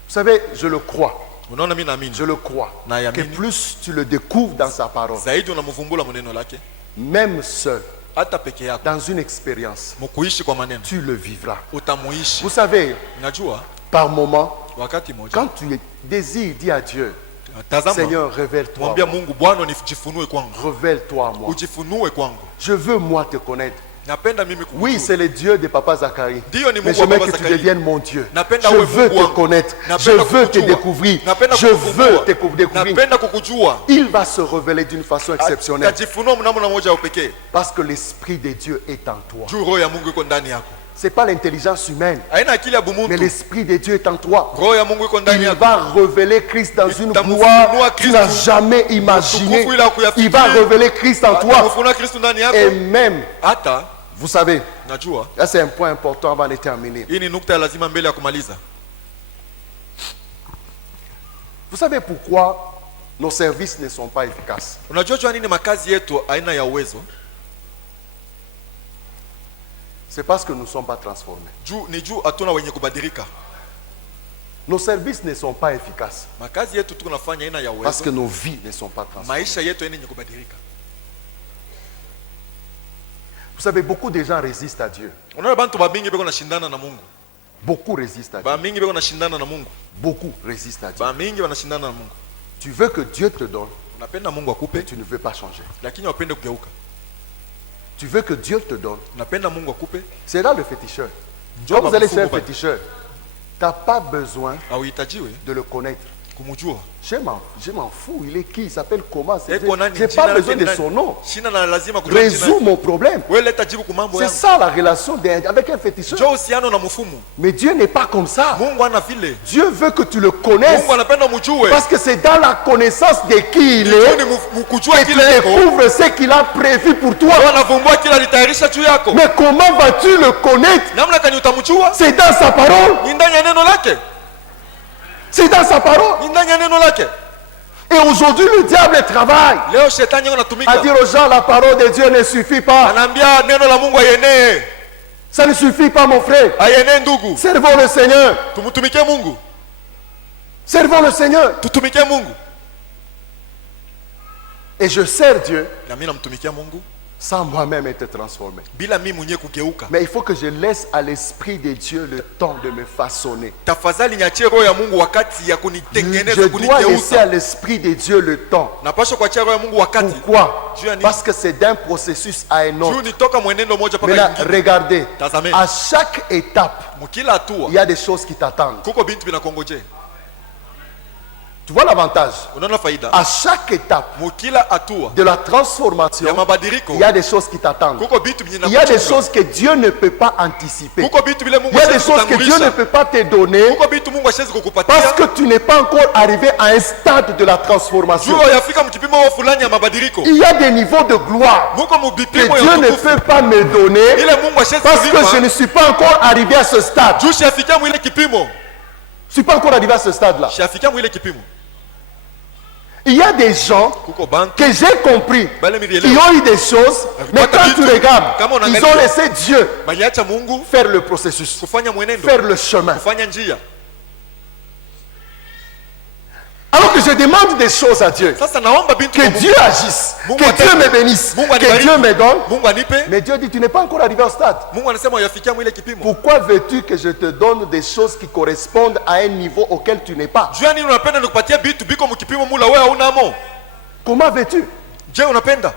vous savez, je le crois. unaona mimi naamini. Je le crois. Na Que yamini. plus tu le découvres dans sa parole, Zaidi unamvumbula maneno lake. même seul, Hata peke yako. dans une expérience, Mkuishi kwa maneno. tu le vivras. Utamuishi. Vous savez, Unajua par moment, wakati mmoja. quand tu désires, dis à Dieu, Tazama. Seigneur, révèle-toi. Mwambia Mungu, Bwana unijifunue kwangu. Révèle-toi à moi. Ujifunue kwangu. Je veux, moi, te connaître. Napenda mimi kukujua. Oui, c'est le Dieu de Papa Zacharie. Ndio ni Mais Mungu je wa veux Baba que tu Zacharie. deviennes mon Dieu. Napenda Je uwe veux Mungu te wangu. connaître. Je Napenda veux te kukujua. découvrir. Napenda Je veux te kukuvumbua. découvrir. Napenda kukujua. Il va se révéler d'une façon exceptionnelle. Tajifunua mnamo moja ya pekee. Parce que l'Esprit de Dieu est en toi. Juu roho ya Mungu iko ndani yako. Ce n'est pas l'intelligence humaine, Haina akili ya mais bumuntu. l'Esprit de Dieu est en toi. Roho ya Mungu iko ndani Il yako. va révéler Christ dans une Itamfunua gloire que tu Kristo. n'as jamais imaginé. Utukufu ila kuyafikiri. Il va révéler Christ en toi. Atakufunua Kristo ndani yako. Et même, Hata vous savez, najua là c'est un point important avant de terminer. hii ni nukta ya lazima mbele ya kumaliza. Vous savez pourquoi nos services ne sont pas efficaces? Unajua jua nini makazi yetu aina ya uwezo? C'est parce que nous ne sommes pas transformés. Ni juu hatuna wenye kubadilika. Nos services ne sont pas efficaces Makazi yetu tunafanya aina ya parce que uwezo. nos vies ne sont pas transformées. Maisha yetu yenye kubadilika. Vous savez, beaucoup de gens résistent à Dieu. Unaona bantu bamingi beko nashindana na Mungu. Beaucoup résistent à Dieu. Bamingi beko nashindana na Mungu. Beaucoup résistent à Dieu. Bamingi wanashindana na Mungu. Tu veux que Dieu te donne, Unapenda Mungu akupe, mais tu ne veux pas changer. lakini wapende kugeuka. Tu veux que Dieu te donne. Unapenda Mungu akupe, C'est là le féticheur. Njoo Quand vous allez chez un bakufungu bali. féticheur, tu n'as pas besoin hauhitajiwe de le connaître. kumujua. Je m'en fous. Il est qui? Il s'appelle comment? Je Eko nani, n'ai jina pas lake besoin ni de nani? son nom. Shina na lazima kujua Résous jina. mon problème. Wewe leta jibu kwa mambo C'est yangu. ça la relation avec un féticheur. Njoo uhusiano na mfumu. Mais Dieu n'est pas comme ça. Mungu ana vile. Dieu veut que tu le connaisses Mungu anapenda mjue. parce que c'est dans la connaissance de qui il est Ni mkujua que tu kile yako. découvres ce qu'il a prévu pour toi. Wanavumbua kila litayarisha juu yako. Mais comment vas-tu le connaître? Namna kani utamjua? C'est dans sa parole. Ni ndani ya neno lake. C'est dans sa parole. Ni ndani ya neno lake. Et aujourd'hui, le diable travaille Leo shetani yako à anatumika. dire aux gens la parole de Dieu ne suffit pas. Anaambia neno la Mungu ayenee. Ça ne suffit pas, mon frère. Ayenee ndugu. Servons le Seigneur. Tumtumikie Mungu. Servons le Seigneur. Tutumikie Mungu. Et je sers Dieu Na mimi namtumikia Mungu sans moi-même être transformé. bila mimi mwenyewe kugeuka. Mais il faut que je laisse à l'Esprit de Dieu le temps de me façonner. Tafadhali niachie roho ya Mungu wakati ya Je kunitengeneza, dois laisser à kunigeuza. l'Esprit de Dieu le temps. Napaswa kuachia roho ya Mungu wakati. Pourquoi? Juu ya nini? Parce que c'est d'un processus à un Juu autre. ni toka mwenendo moja mpaka Maintenant, ingine. regardez, Tazameni. à chaque étape, Mkila hatua il y a des choses qui t'attendent. kuko bintu binakongojea. Tu vois l'avantage? Unaona faida. À chaque étape Mukila hatua de la transformation, ya mabadiliko il y a des choses qui t'attendent. kuko bitu Il y a des choses que Dieu ne peut pas anticiper. kuko bitu bile Il Mungu y a des hashezi choses que Dieu ne kutangulisha. peut pas te donner Kuko bitu Mungu hashezi parce kukupatia que tu n'es pas encore arrivé à un stade de la transformation. juu yafika mkipimo wa fulani ya mabadiliko. Il y a des niveaux de gloire Muko que mubipimo Dieu ya ne utukufu peut pas me donner ile Mungu hashezi parce que je kulipa ne suis pas encore arrivé à ce stade. juu shafikia mwile kipimo. Je ne suis pas encore arrivé à ce stade-là. Shafikia mwile kipimo. Il y a des gens Kuko bantu que j'ai compris bale qui mirielewa ont eu des choses, mais quand tu regardes, ils ont laissé Dieu baliacha Mungu faire le processus, kufanya mwenendo, faire le chemin. kufanya njia. Alors que je demande des choses à Dieu, Sasa naomba bintu que kwa Mungu. Dieu agisse, Mungu que Dieu atende. me bénisse, Mungu que anibariki. Dieu me donne. Mungu anipe. Mais Dieu dit, tu n'es pas encore arrivé au stade. Mungu anasema yafikia mwile kipimo. Pourquoi veux-tu que je te donne des choses qui correspondent à un niveau auquel tu n'es pas? Jua nini unapenda nikupatia bitu biko mkipimo mula wewe haunamo? Comment veux-tu? Je, unapenda?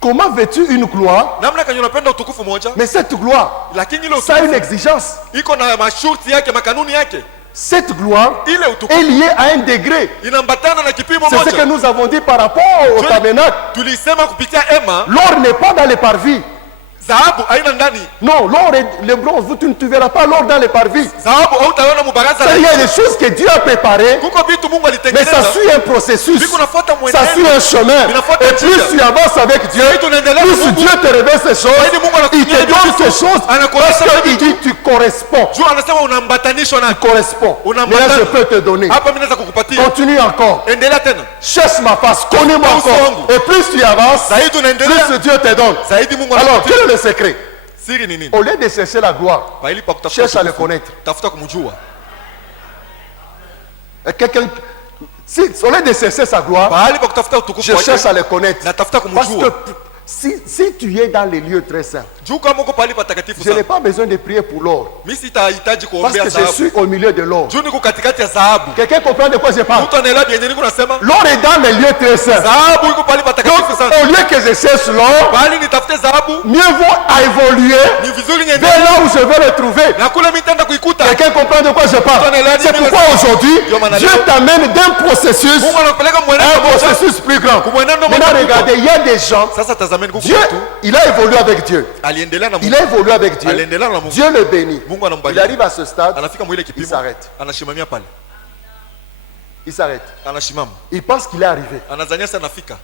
Comment veux-tu une gloire? Namna kwenye unapenda utukufu moja, Mais cette gloire, lakini ile ça a une utukufu exigence. iko na masharti yake, makanuni yake. Cette gloire Ile est utukufu liée à un degré. inambatana na kipimo C'est ce que moja. nous avons dit par rapport au Jua- tabernacle. Tulisema kupitia ema, L'or n'est pas dans les parvis. dhahabu haina ndani. Non, l'or et le bronze, tu ne verras pas l'or dans les parvis. Dhahabu hautaona mubaraza Il y a la des choses que Dieu a préparées, kuko vitu Mungu mais ça alitengeneza. suit un processus. Biko nafuata Ça suit mwenendo. un chemin. Inafuata Et plus njia. tu avances avec Dieu, Zaidi unaendelea plus Mungu. Dieu te révèle ces choses, Zaidi Mungu il te anakufunulia donne vitu. ces choses Anakuonyesha parce qu'il vitu. dit tu corresponds. Jua anasema unambatanishwa na Corresponds. Una Mais là, matana. je peux te donner. hapa mimi naweza kukupatia. Continue encore. Endelea tena. Cherche ma face. Connais-moi Uso encore. wangu. Et plus tu avances, Zaidi unaendelea. plus Dieu te donne. Zaidi Mungu Alors, anakupatia. quel est le secret? Siri ni nini? Au lieu de chercher la gloire, Pahali pa kutafuta cherche à le utukufu, connaître. tafuta kumjua. Et quelqu'un, si, au lieu de chercher sa gloire, Pahali pa kutafuta utukufu je wake, cherche à le connaître. natafuta Parce kumjua. que si tu es dans les lieux très saints, Juu kama uko pahali patakatifu je n'ai sana. pas besoin de prier pour l'or. Mimi sitahitaji Parce kuombea que je dhahabu. suis au milieu de l'or. Juu niko katikati ya dhahabu. Quelqu'un comprend de quoi je parle? Mtu anaelewa yenye niko nasema? L'or est dans les lieux très saints. Dhahabu iko pahali patakatifu Donc, sana. au lieu que je cherche l'or, Pahali nitafute dhahabu, mieux vaut à évoluer ni vizuri niende vers là où je vais le trouver. na kule mimi nitaenda kuikuta. Quelqu'un comprend de quoi je parle? C'est pourquoi aujourd'hui, Dieu t'amène d'un processus Mungu anakupeleka à un mwenendo moja. processus plus grand. Kumwenendo Maintenant, moja. regardez, il y a des gens, Sasa tazameni kuku Dieu, mtu il a évolué avec Dieu. aliendelea na Il Mungu. a évolué avec Dieu. Aliendelea na Mungu. Dieu le bénit. Mungu anambariki. Il arrive à ce stade, Anafika mwile il kipimo. s'arrête. Anashimamia pale. Il s'arrête. Anashimama. Il pense qu'il est arrivé. Anazania sana anafika.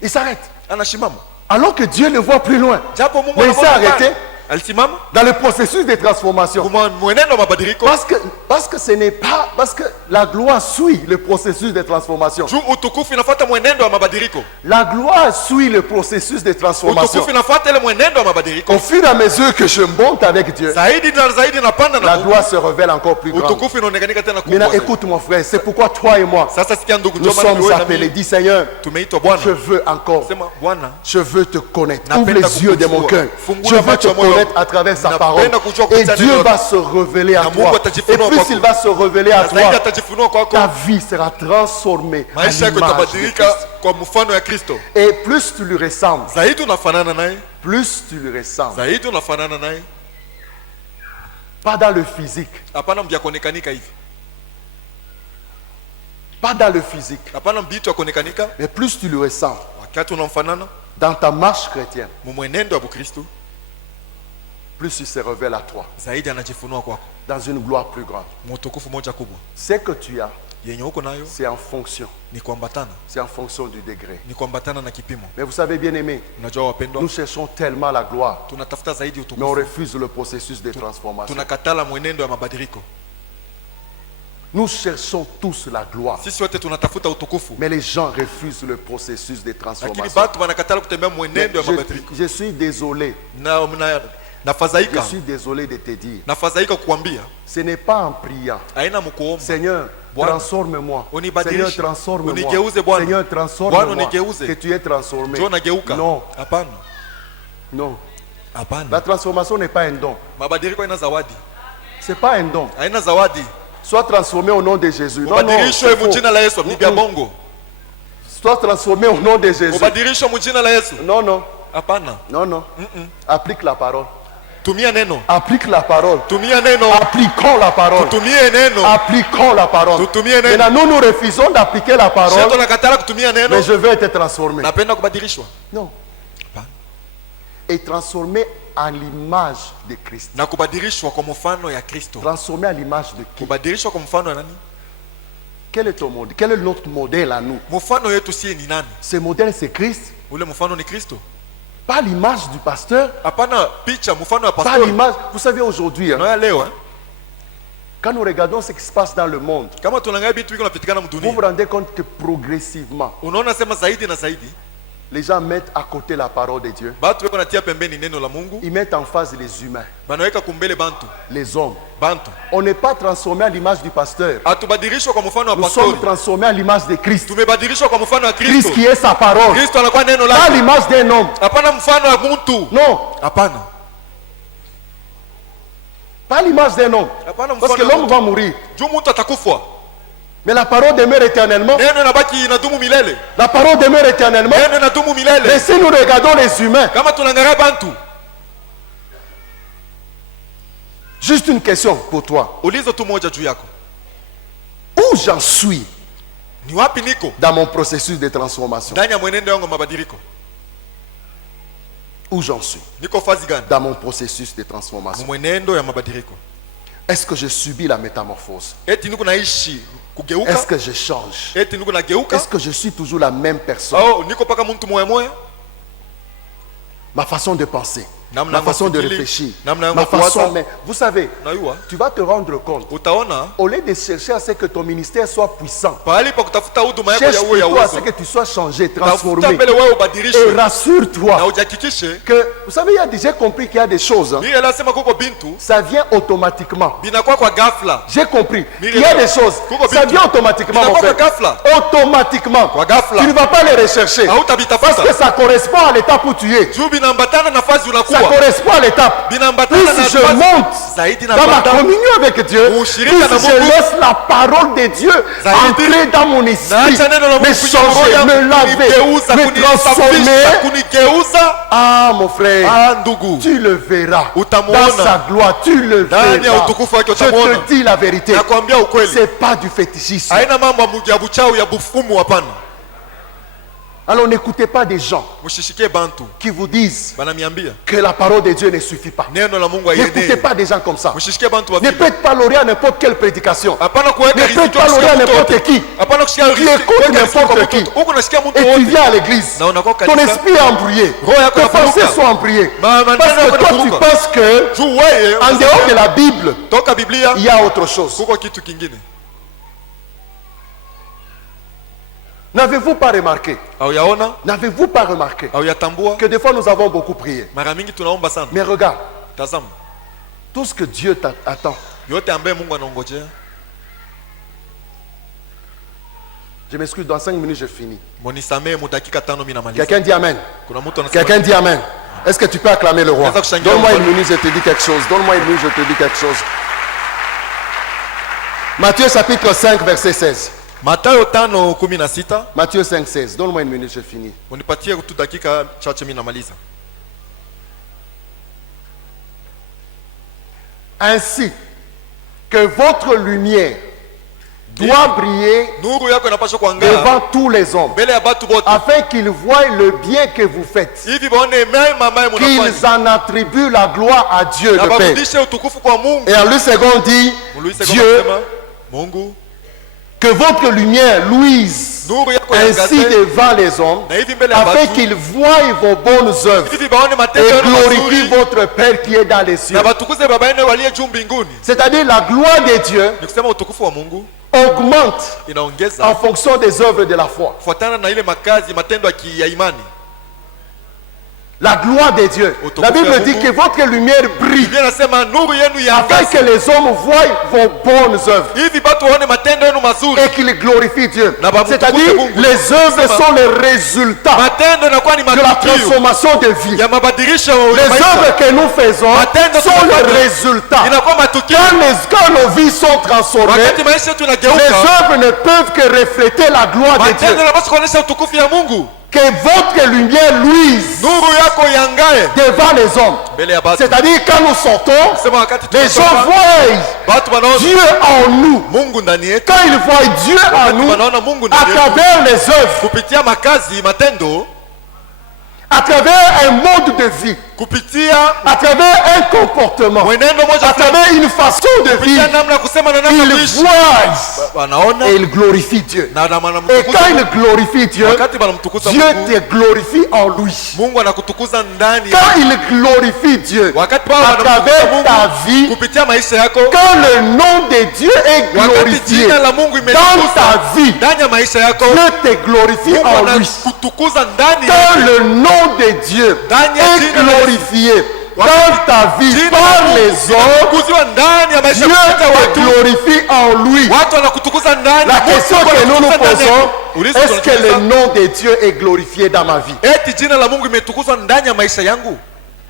Il s'arrête. Anashimama. Alors que Dieu le voit plus loin. Japo Mungu Mais il s'est anamuona arrêté pale. Alisimama. dans le processus de transformation. Kuma mwenendo wa mabadiliko. Parce que ce n'est pas... Parce que la gloire suit le processus de transformation. Juu utukufu inafuata mwenendo wa mabadiliko. La gloire suit le processus de transformation. Utukufu inafuata ile mwenendo wa mabadiliko. Au fur et à mesure que je monte avec Dieu, Zaidi na zaidi napanda na la Mungu. gloire se révèle encore plus grande. Utukufu inaonekanika tena kubwa. Maintenant, zaidi. écoute mon frère, c'est pourquoi toi et moi, Sasa sikia ndugu, nous ndio maana sommes wewe na appelés. mimi Dis Seigneur, tumeitwa Bwana. je veux encore, Sema Bwana, je veux te connaître. Napenda Ouvre les yeux de mon kukujua. cœur. Fungua Je veux macho te ya moyo connaître wangu. à travers sa Napenda parole. kujua Et kupitia Dieu neno va se révéler à Na Mungu toi. Et atajifunua plus kwako. il va se révéler à na zaidi toi, atajifunua kwako. ta vie sera transformée à Maisha yako l'image de itabadilika Christ. kwa mfano ya Kristo. Et plus tu lui ressembles, Zaidi unafanana naye, plus tu lui ressembles. zaidi unafanana naye. Pas dans le physique, Hapana mbia kuonekanika hivi. pas dans le physique, Hapana mbitu ya kuonekanika. mais plus tu lui ressembles Wakati unamfanana dans ta marche chrétienne, mwenendo wa Kristo, plus il se révèle à toi zaidi anajifunua kwako. dans une gloire plus grande. Mtukufu moja kubwa. Ce que tu as, Yenye uko nayo c'est en fonction. ni kuambatana. C'est en fonction du degré. Ni kuambatana na kipimo. Mais vous savez, bien aimé, Unajua wapendwa, nous cherchons tellement la gloire, tunatafuta zaidi mais on utukufu. refuse le processus de transformation. Tunakatala mwenendo ya mabadiliko. Nous cherchons tous la gloire, Sisi wote tunatafuta utukufu. mais les gens refusent le processus de Lakini transformation. batu wanakatala kutembea mwenendo ya mabadiliko. Je suis désolé, je Nafadhaika. suis désolé de te dire, Nafadhaika kukwambia. ce n'est pas en priant, Haina mkuomba. Seigneur, Bwana, transforme-moi. unibadilishe. Seigneur, transforme-moi. Unigeuze, Bwana. Seigneur, Bwana, transforme-moi. unigeuze. Que tu es transformé. Njoo nageuka. Non, Hapana. non. Hapana. La transformation n'est pas un don. Mabadiliko haina zawadi. C'est pas un don. Haina zawadi. Sois transformé au nom de Jésus. Non, non, Ubadilishwe c'est faux. mjina la Yesu, bibi ya bongo. Sois transformé au nom de Jésus. Ubadilishwe mjina la Yesu. Non, non, Hapana. non, non. Applique la parole. tumia neno, Applique la parole. tumia neno, Appliquons la parole. tutumie neno, Appliquons la parole. tutumie neno. Maintenant, nous refusons d'appliquer la Sasa parole, tunakataa kutumia neno, mais je veux être transformé. napenda kubadilishwa. Non. Hapana. Et transformé à l'image de Christ. Na kubadilishwa kwa mfano ya Kristo. Transformé à l'image de qui? Kubadilishwa kwa mfano ya nani? Quel est ton modèle? Quel est notre modèle à nous? Mfano yetu si ni nani? Ce modèle, c'est Christ. Ule mfano ni Kristo. Pas l'image du pasteur. Hapana picha mfano ya Pas pastor. l'image. Vous savez, aujourd'hui, Na leo quand nous regardons ce qui se passe dans le monde, kama tunaangalia vitu viko napitikana vous mdunia, vous rendez compte que progressivement, unaona sema zaidi na zaidi les gens mettent à côté la parole de Dieu. batu weko natia pembeni neno la Mungu, Ils mettent en face les humains, banaweka kumbele bantu. les hommes. Bantu On n'est pas transformé à l'image du pasteur. atubadilishwa kwa mfano wa Nous sommes pastori, transformés à l'image de Christ. tumebadilishwa kwa mfano wa Christ Kristo. qui est sa parole. Kristo anakuwa neno Pas lake, l'image d'un homme. hapana mfano wa mtu, Non, hapana, pas l'image d'un homme. hapana Parce que mfano wa l'homme mtu. va mourir. Juu mtu atakufa, Mais la parole demeure éternellement. neno inabaki inadumu milele, La parole demeure éternellement. neno inadumu Mais milele. si nous regardons les humains, Kama tunaangalia bantu, juste une question pour toi. ulizo tu moja juu yako, Où j'en suis ni wapi niko dans mon processus de transformation? ndani ya mwenendo wangu wa mabadiliko? Où j'en suis Niko fazi gani dans mon processus de transformation? mwenendo ya mabadiliko? Est-ce que je subis la métamorphose? Eti niko naishi kugeuka? Est-ce que je change? Eti niko nageuka? Est-ce que je suis toujours la même personne? Au niko paka mtu moya moya? Ma façon de penser, Namna ma façon de yangu ya réfléchir, kufikiri, namna yangu ma ya kuwaza. façon... Mais vous savez, Unajua? tu vas te rendre compte, Utaona au lieu de chercher à ce que ton ministère soit puissant, pahali pa kutafuta huduma yako cherche ya uwe ya plutôt à ce uwezo. que tu sois changé, Tafuta transformé. mbele wewe Et ubadilishwe na rassure-toi ujihakikishe. que, vous savez, j'ai compris qu'il y a des choses, hein, Mimi nasema kuko bintu ça vient automatiquement. binakuwa kwa ghafla. J'ai compris qu'il y a des choses, ça vient automatiquement, mon Binakuwa frère. kwa ghafla. Automatiquement. Kwa ghafla. Tu ne vas pas les rechercher. Parce Hautabitafuta. que ça correspond à l'étape où tu es. Juu binambatana na fazi Ça unakuwa. correspond à l'étape. Binambatana na Plus je fazi. monte Zaidi na dans ma panda. communion avec Dieu, plus Ushirika na je Mungu. laisse la parole de Dieu Zaidi. entrer dans mon esprit, Naacha neno la Mungu me kuingia roho changer, yangu, me laver, kunigeuza, me kunisafisha, transformer. kunigeuza. Ah, mon frère, Ah, ndugu. tu le verras Utamuona. dans sa gloire, tu le Ndani ya verras. utukufu wake Je utamuona. te dis la vérité, Nakwambia ukweli. c'est pas du fétichisme. Haina mambo ya buchawi ya bufumu hapana. Alors n'écoutez pas des gens Mshishikie bantu. qui vous disent Bananiambia. que la parole de Dieu ne suffit pas. Neno la Mungu N'écoutez haienei. pas des gens comme ça. Mshishikie bantu wa Ne vile. prête pas l'oreille à n'importe quelle prédication. Hapana kuweka Ne riziki prête pas l'oreille à n'importe qui. Hapana kusikia Tu riziki. écoutes Kuweka riziki kwa n'importe mtu. qui. Huko nasikia mtu Et tu wote. viens à l'église. Na unakuwa Ton kanisa. esprit est embrouillé. Roho yako Tes pensées inafuruka. sont embrouillées. Maneno Parce que yako toi tu inafuruka. penses que Juu wewe en dehors de la Bible, toka Biblia il y a autre chose. kuko kitu kingine. N'avez-vous pas remarqué? Hauyaona? N'avez-vous pas remarqué Hauyatambua? que des fois nous avons beaucoup prié? Mara mingi tunaomba sana. Mais regarde, Tazama. tout ce que Dieu attend. Yote ambaye Mungu anaongojea. Je m'excuse, dans 5 minutes je finis. Monisamee mu dakika 5 mimi namaliza. Quelqu'un dit Amen. Kuna mtu anasema Quelqu'un dit Amen. Est-ce que tu peux acclamer le roi? Donne-moi Donne-moi une minute, je te dis quelque chose. Donne-moi une minute, je te dis quelque chose. Matthieu chapitre 5, verset 16. Mathayo 5:16. Matthieu 5, 16. Donne-moi une minute, je finis. Unipatie tu dakika chache mimi namaliza. Ainsi que votre lumière doit briller Nuru yako inapaswa kuangaa devant tous les hommes, mbele ya batu bote. afin qu'ils voient le bien que vous faites, Hivi baone mema ambaye qu'ils mnafanya. en attribuent la gloire à Dieu Na le Père. barudishe utukufu kwa Mungu. Et en Luc second dit, Lui c'est Dieu, comme Mungu. que votre lumière luise Nuru yako ainsi yangaze. devant les hommes, Na hivi mbele ya afin batu. qu'ils voient vos bonnes œuvres Hivi baone matendo et yenu glorifient mazuri. votre Père qui est dans les cieux. Na batukuze baba yenu waliye juu mbinguni. C'est-à-dire la gloire de Dieu Ni kusema utukufu wa Mungu augmente en inaongeza fonction des œuvres de la foi. kufuatana na ile makazi matendo ya imani. La gloire de Dieu. La Bible dit que votre lumière brille Biblia inasema nuru yenu afin yangaze. que les hommes voient vos bonnes œuvres Hivi batu waone matendo yenu mazuri. et qu'ils glorifient Dieu. Na bamutukuze C'est-à-dire Mungu. les œuvres sont les résultats Matendo yanakuwa ni de la matukio transformation de vie. ya mabadilisho Les ya maisha. œuvres que nous faisons Matendo sont tunafanya. les résultats. Inakuwa matukio. Quand nos vies sont transformées, Wakati maisha yetu les inageuka, œuvres ne peuvent que refléter la gloire de matendo Dieu. yanapaswa kuonyesha utukufu ya Mungu. Que Que votre lumière luise nuru yako iangae devant les hommes. mbele ya batu. C'est-à-dire quand nous sortons, Sema wakati les gens tunatoka, voient batu wanaona Dieu en nous. Mungu ndani yetu. Quand ils voient Dieu en nous, Wanaona Mungu à ndani yetu travers les œuvres, kupitia makazi, matendo, à travers un mode de vie, kupitia à travers un comportement, mwenendo moja à travers une façon de kupitia vivre, namna ya kusema na namna ya ils kuishi. voient Wanaona et ils glorifient Dieu. na Et wanamtukuza quand Mungu. ils glorifient Dieu, Wakati wanamtukuza Dieu Mungu, te glorifie en lui. Mungu anakutukuza ndani. Quand il glorifie Dieu Wakati wao à wanamtukuza travers ta Mungu vie, kupitia maisha yako, quand le nom de Dieu est wakati glorifié jina la Mungu dans ta imetukuza vie, ndani ya maisha yako, Dieu te glorifie Mungu en lui. anakutukuza ndani Quand yako. le nom de Dieu Ndani ya est jina la glorifié dans ta vie Jina par la Mungu les hommes, inatukuzwa ndani ya maisha Dieu kupitia te watu. glorifie en lui. Watu wanakutukuza ndani. La Mungu question que nous nous anakutukuza ndani yako. posons, Ulizo est-ce que le tunajiuliza, nom de Dieu est glorifié dans ma vie? eti jina la Mungu imetukuzwa ndani ya maisha yangu?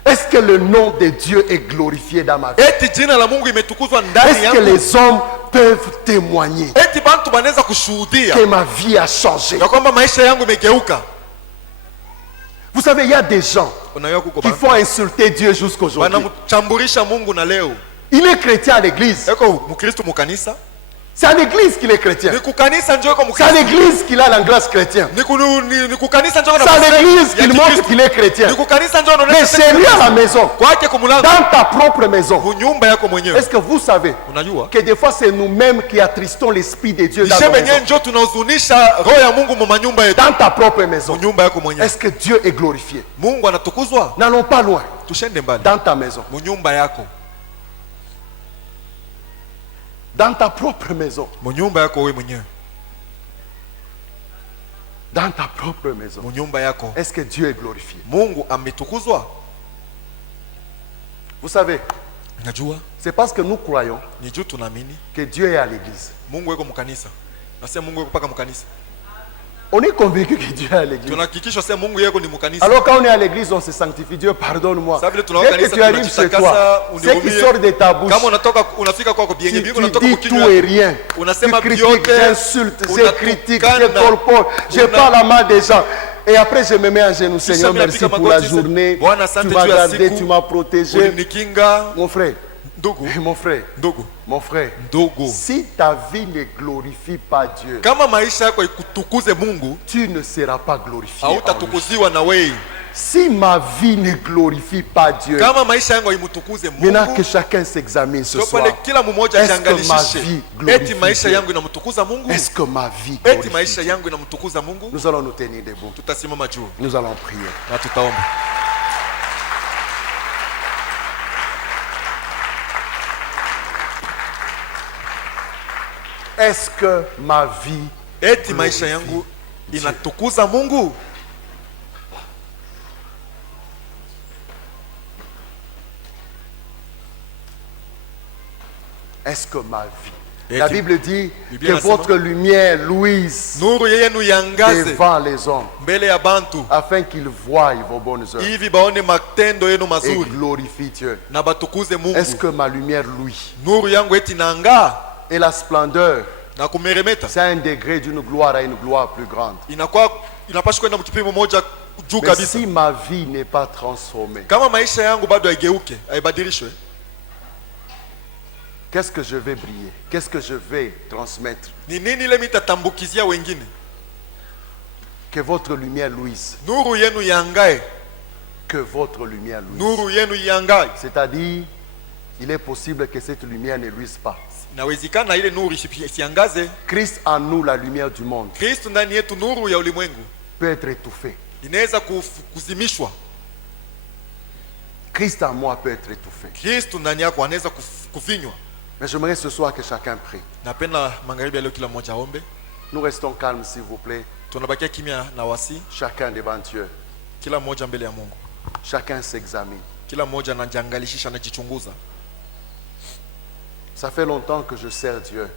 Est-ce que le nom de Dieu est glorifié dans ma vie? Eti jina la Mungu imetukuzwa ndani Est-ce que yangu? les hommes peuvent témoigner Eti bantu banaweza kushuhudia que ma vie a changé? ya kwamba maisha yangu imegeuka? Vous savez, il y a des gens Unajua kuko qui bantu font insulter Dieu jusqu'aujourd'hui. wanamchamburisha Mungu na leo. Il est chrétien à l'église. Eko Mkristo mukanisa? C'est à l'église qu'il est chrétien. Ni kukanisa njoo kwa C'est à Mkristo. l'église qu'il a l'anglais chrétien. Ni kukanisa njoo na C'est à mafundisho l'église ya qu'il montre Kikristo. qu'il est chrétien. Ni kukanisa njoo Mais unaonesha chez lui à la maison, kwake kumulango, dans ta propre maison, kunyumba yako mwenyewe. est-ce que vous savez Unajua? que des fois c'est nous-mêmes qui attristons l'esprit de Dieu dans Ishe nos benye maisons? njoo tunahuzunisha roho ya Mungu mu manyumba yetu. Dans ta propre maison, Munyumba yako mwenyewe. est-ce que Dieu est glorifié? Mungu anatukuzwa? N'allons pas loin. Tushende mbali. Dans ta maison, Munyumba yako. dans ta propre maison, Munyumba yako wewe mwenyewe. dans ta propre maison, Munyumba yako. est-ce que Dieu est glorifié? Mungu ametukuzwa? Vous savez, Najua c'est parce que nous croyons ni juu tunaamini que Dieu est à l'église. Mungu yuko mkanisa. Nasema Mungu yuko paka mkanisa. On est convaincu que Dieu est à l'église. Tunahakikisha sema Mungu yuko ni mkanisa. Alors quand on est à l'église, on se sanctifie. Dieu, pardonne-moi. Ça veut dire que Dès que tu arrives chez toi, ce qui sort de ta bouche, Kama unatoka unafika kwako tu, bienye tu bingu unatoka dis tout kukinywa. et rien. Tu Unasema critiques, vyote, j'insulte, je critique, je unatukana, colpole, je parle à mal des gens. Et après, je me mets à genoux. Seigneur, mimi merci napiga pour la magoti, journée. Bwana, asante Tu m'as juu ya gardé, siku. tu m'as protégé. Ulinikinga. Mon frère, Ndugu, mon frère, ndugu, mon frère, ndugu. si ta vie ne glorifie pas Dieu, Kama maisha yako ikutukuze Mungu, tu ne seras pas glorifié en lui. hautatukuziwa na wewe. Si ma vie ne glorifie pas Dieu, Kama maisha yangu imtukuze maintenant que Mungu, chacun s'examine ce sio soir, pale kila mmoja est-ce que ma ajiangalishe. vie glorifie Eti maisha Dieu? yangu inamtukuza Mungu? Est-ce que ma vie Eti glorifie maisha Dieu? yangu inamtukuza Mungu? Nous allons nous tenir debout. Tutasimama juu Nous allons prier. na tutaomba. Est-ce que ma vie Eti maisha yangu inatukuza Mungu? Est-ce que ma vie? Et La tu- Bible dit Bible que inasema, votre lumière luise Nuru yenu yangaze devant les hommes, mbele ya bantu, afin qu'ils voient vos bonnes œuvres hivi baone matendo yenu et mazuri glorifient Dieu. na batukuze Est-ce Mungu. que ma lumière luit? Nuru yangu eti nanga Et la splendeur, na kumeremeta, c'est un degré d'une gloire à une gloire plus grande. inakuwa inapaswa kwenda mkipimo moja juu Mais kabisa. si ma vie n'est pas transformée, Kama maisha yangu bado haigeuke, haibadilishwe, qu'est-ce que je vais briller? Qu'est-ce que je vais transmettre? ni nini ile mitatambukizia wengine? Que votre lumière luise. Nuru yenu yangae, Que votre lumière luise. nuru yenu yangae. C'est-à-dire, il est possible que cette lumière ne luise pas. Inawezekana ile nuru isiangaze. Christ en nous, la lumière du monde, Kristo ndani yetu, nuru ya ulimwengu, peut être étouffé. inaweza kuzimishwa. Christ en moi peut être étouffé. Kristo ndani yako anaweza kufinywa. Mais j'aimerais ce soir que chacun prie. Napenda magharibi ya leo kila mmoja aombe. Nous restons calmes, s'il vous plaît. Tunabakia kimya na wasi, Chacun devant Dieu. kila mmoja mbele ya Mungu. Chacun s'examine. Kila mmoja anajiangalishisha, anajichunguza. Ça fait longtemps que je sers Dieu.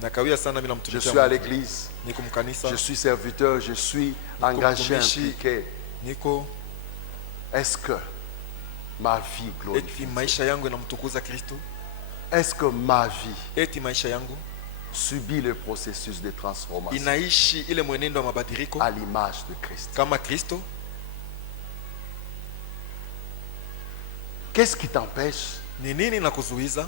Nakawia sana mimi Je namtumikia suis à Mungu. l'église. Niko mkanisa, Je suis serviteur. Je suis engagé, mtumishi. impliqué. niko Est-ce que ma vie glorifie eti Dieu? maisha yangu inamtukuza Kristo? Est-ce que ma vie Eti maisha yangu subit le processus de transformation inaishi ile mwenendo wa mabadiliko à l'image de Christ. kama Kristo. Qu'est-ce qui t'empêche Ni nini na kuzuiza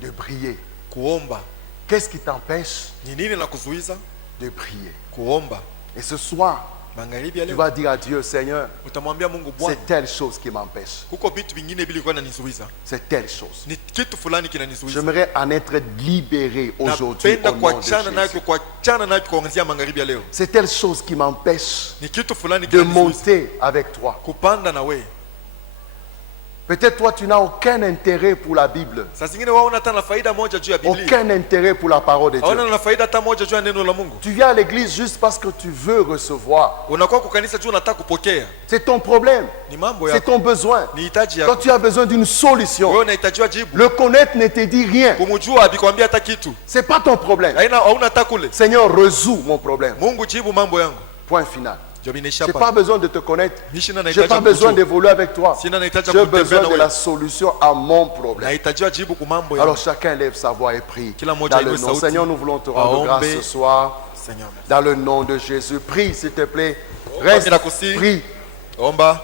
de briller? kuomba? Qu'est-ce qui t'empêche Ni nini na kuzuiza de prier? kuomba? Et ce soir, Magharibi ya tu leo vas dire à Dieu, Seigneur, utamwambia Mungu, Bwana, c'est telle chose qui m'empêche. huko vitu vingine vilikuwa inanizuiza, C'est telle chose. ni kitu fulani kinanizuiza. J'aimerais en être libéré aujourd'hui Napenda au nom de kuachana nacho, Jésus. kuachana nacho kuanzia magharibi ya leo. C'est telle chose qui m'empêche Ni kitu fulani de kinanizuiza monter avec toi. kupanda na wewe. Peut-être toi, tu n'as aucun intérêt pour la Bible. Saa zingine wao hata na faida moja juu ya Biblia, Aucun intérêt pour la parole de Dieu. hawana na faida hata moja juu ya neno la Mungu. Tu viens à l'église juste parce que tu veux recevoir. Unakuwa kwa kanisa juu unataka kupokea, C'est ton problème. ni mambo C'est yako, ton besoin. ni hitaji Quand yako. tu as besoin d'une solution, Wewe unahitajiwa jibu. le connaître ne te dit rien. Kumjua abikwambia hata kitu, C'est pas ton problème. hauna hata kule. Seigneur, résous mon problème. Mungu, jibu mambo yangu. Point final. Ndio Je binesha n'ai pas hapa. besoin de te connaître. Mishi na Je n'ai nahitaji pas besoin kujua. d'évoluer avec toi. Sina nahitaji J'ai kutembea besoin na de la wewe. solution à mon problème. Nahitajiwa jibu kwa mambo Alors yangu. chacun lève sa voix et prie. Kila mmoja Dans le inue nom. sauti. Seigneur, nous voulons te rendre Aombe. grâce ce soir. Seigneur, merci. Dans le nom de Jésus. Prie, s'il te plaît. Reste, Nakusihi. prie. Omba.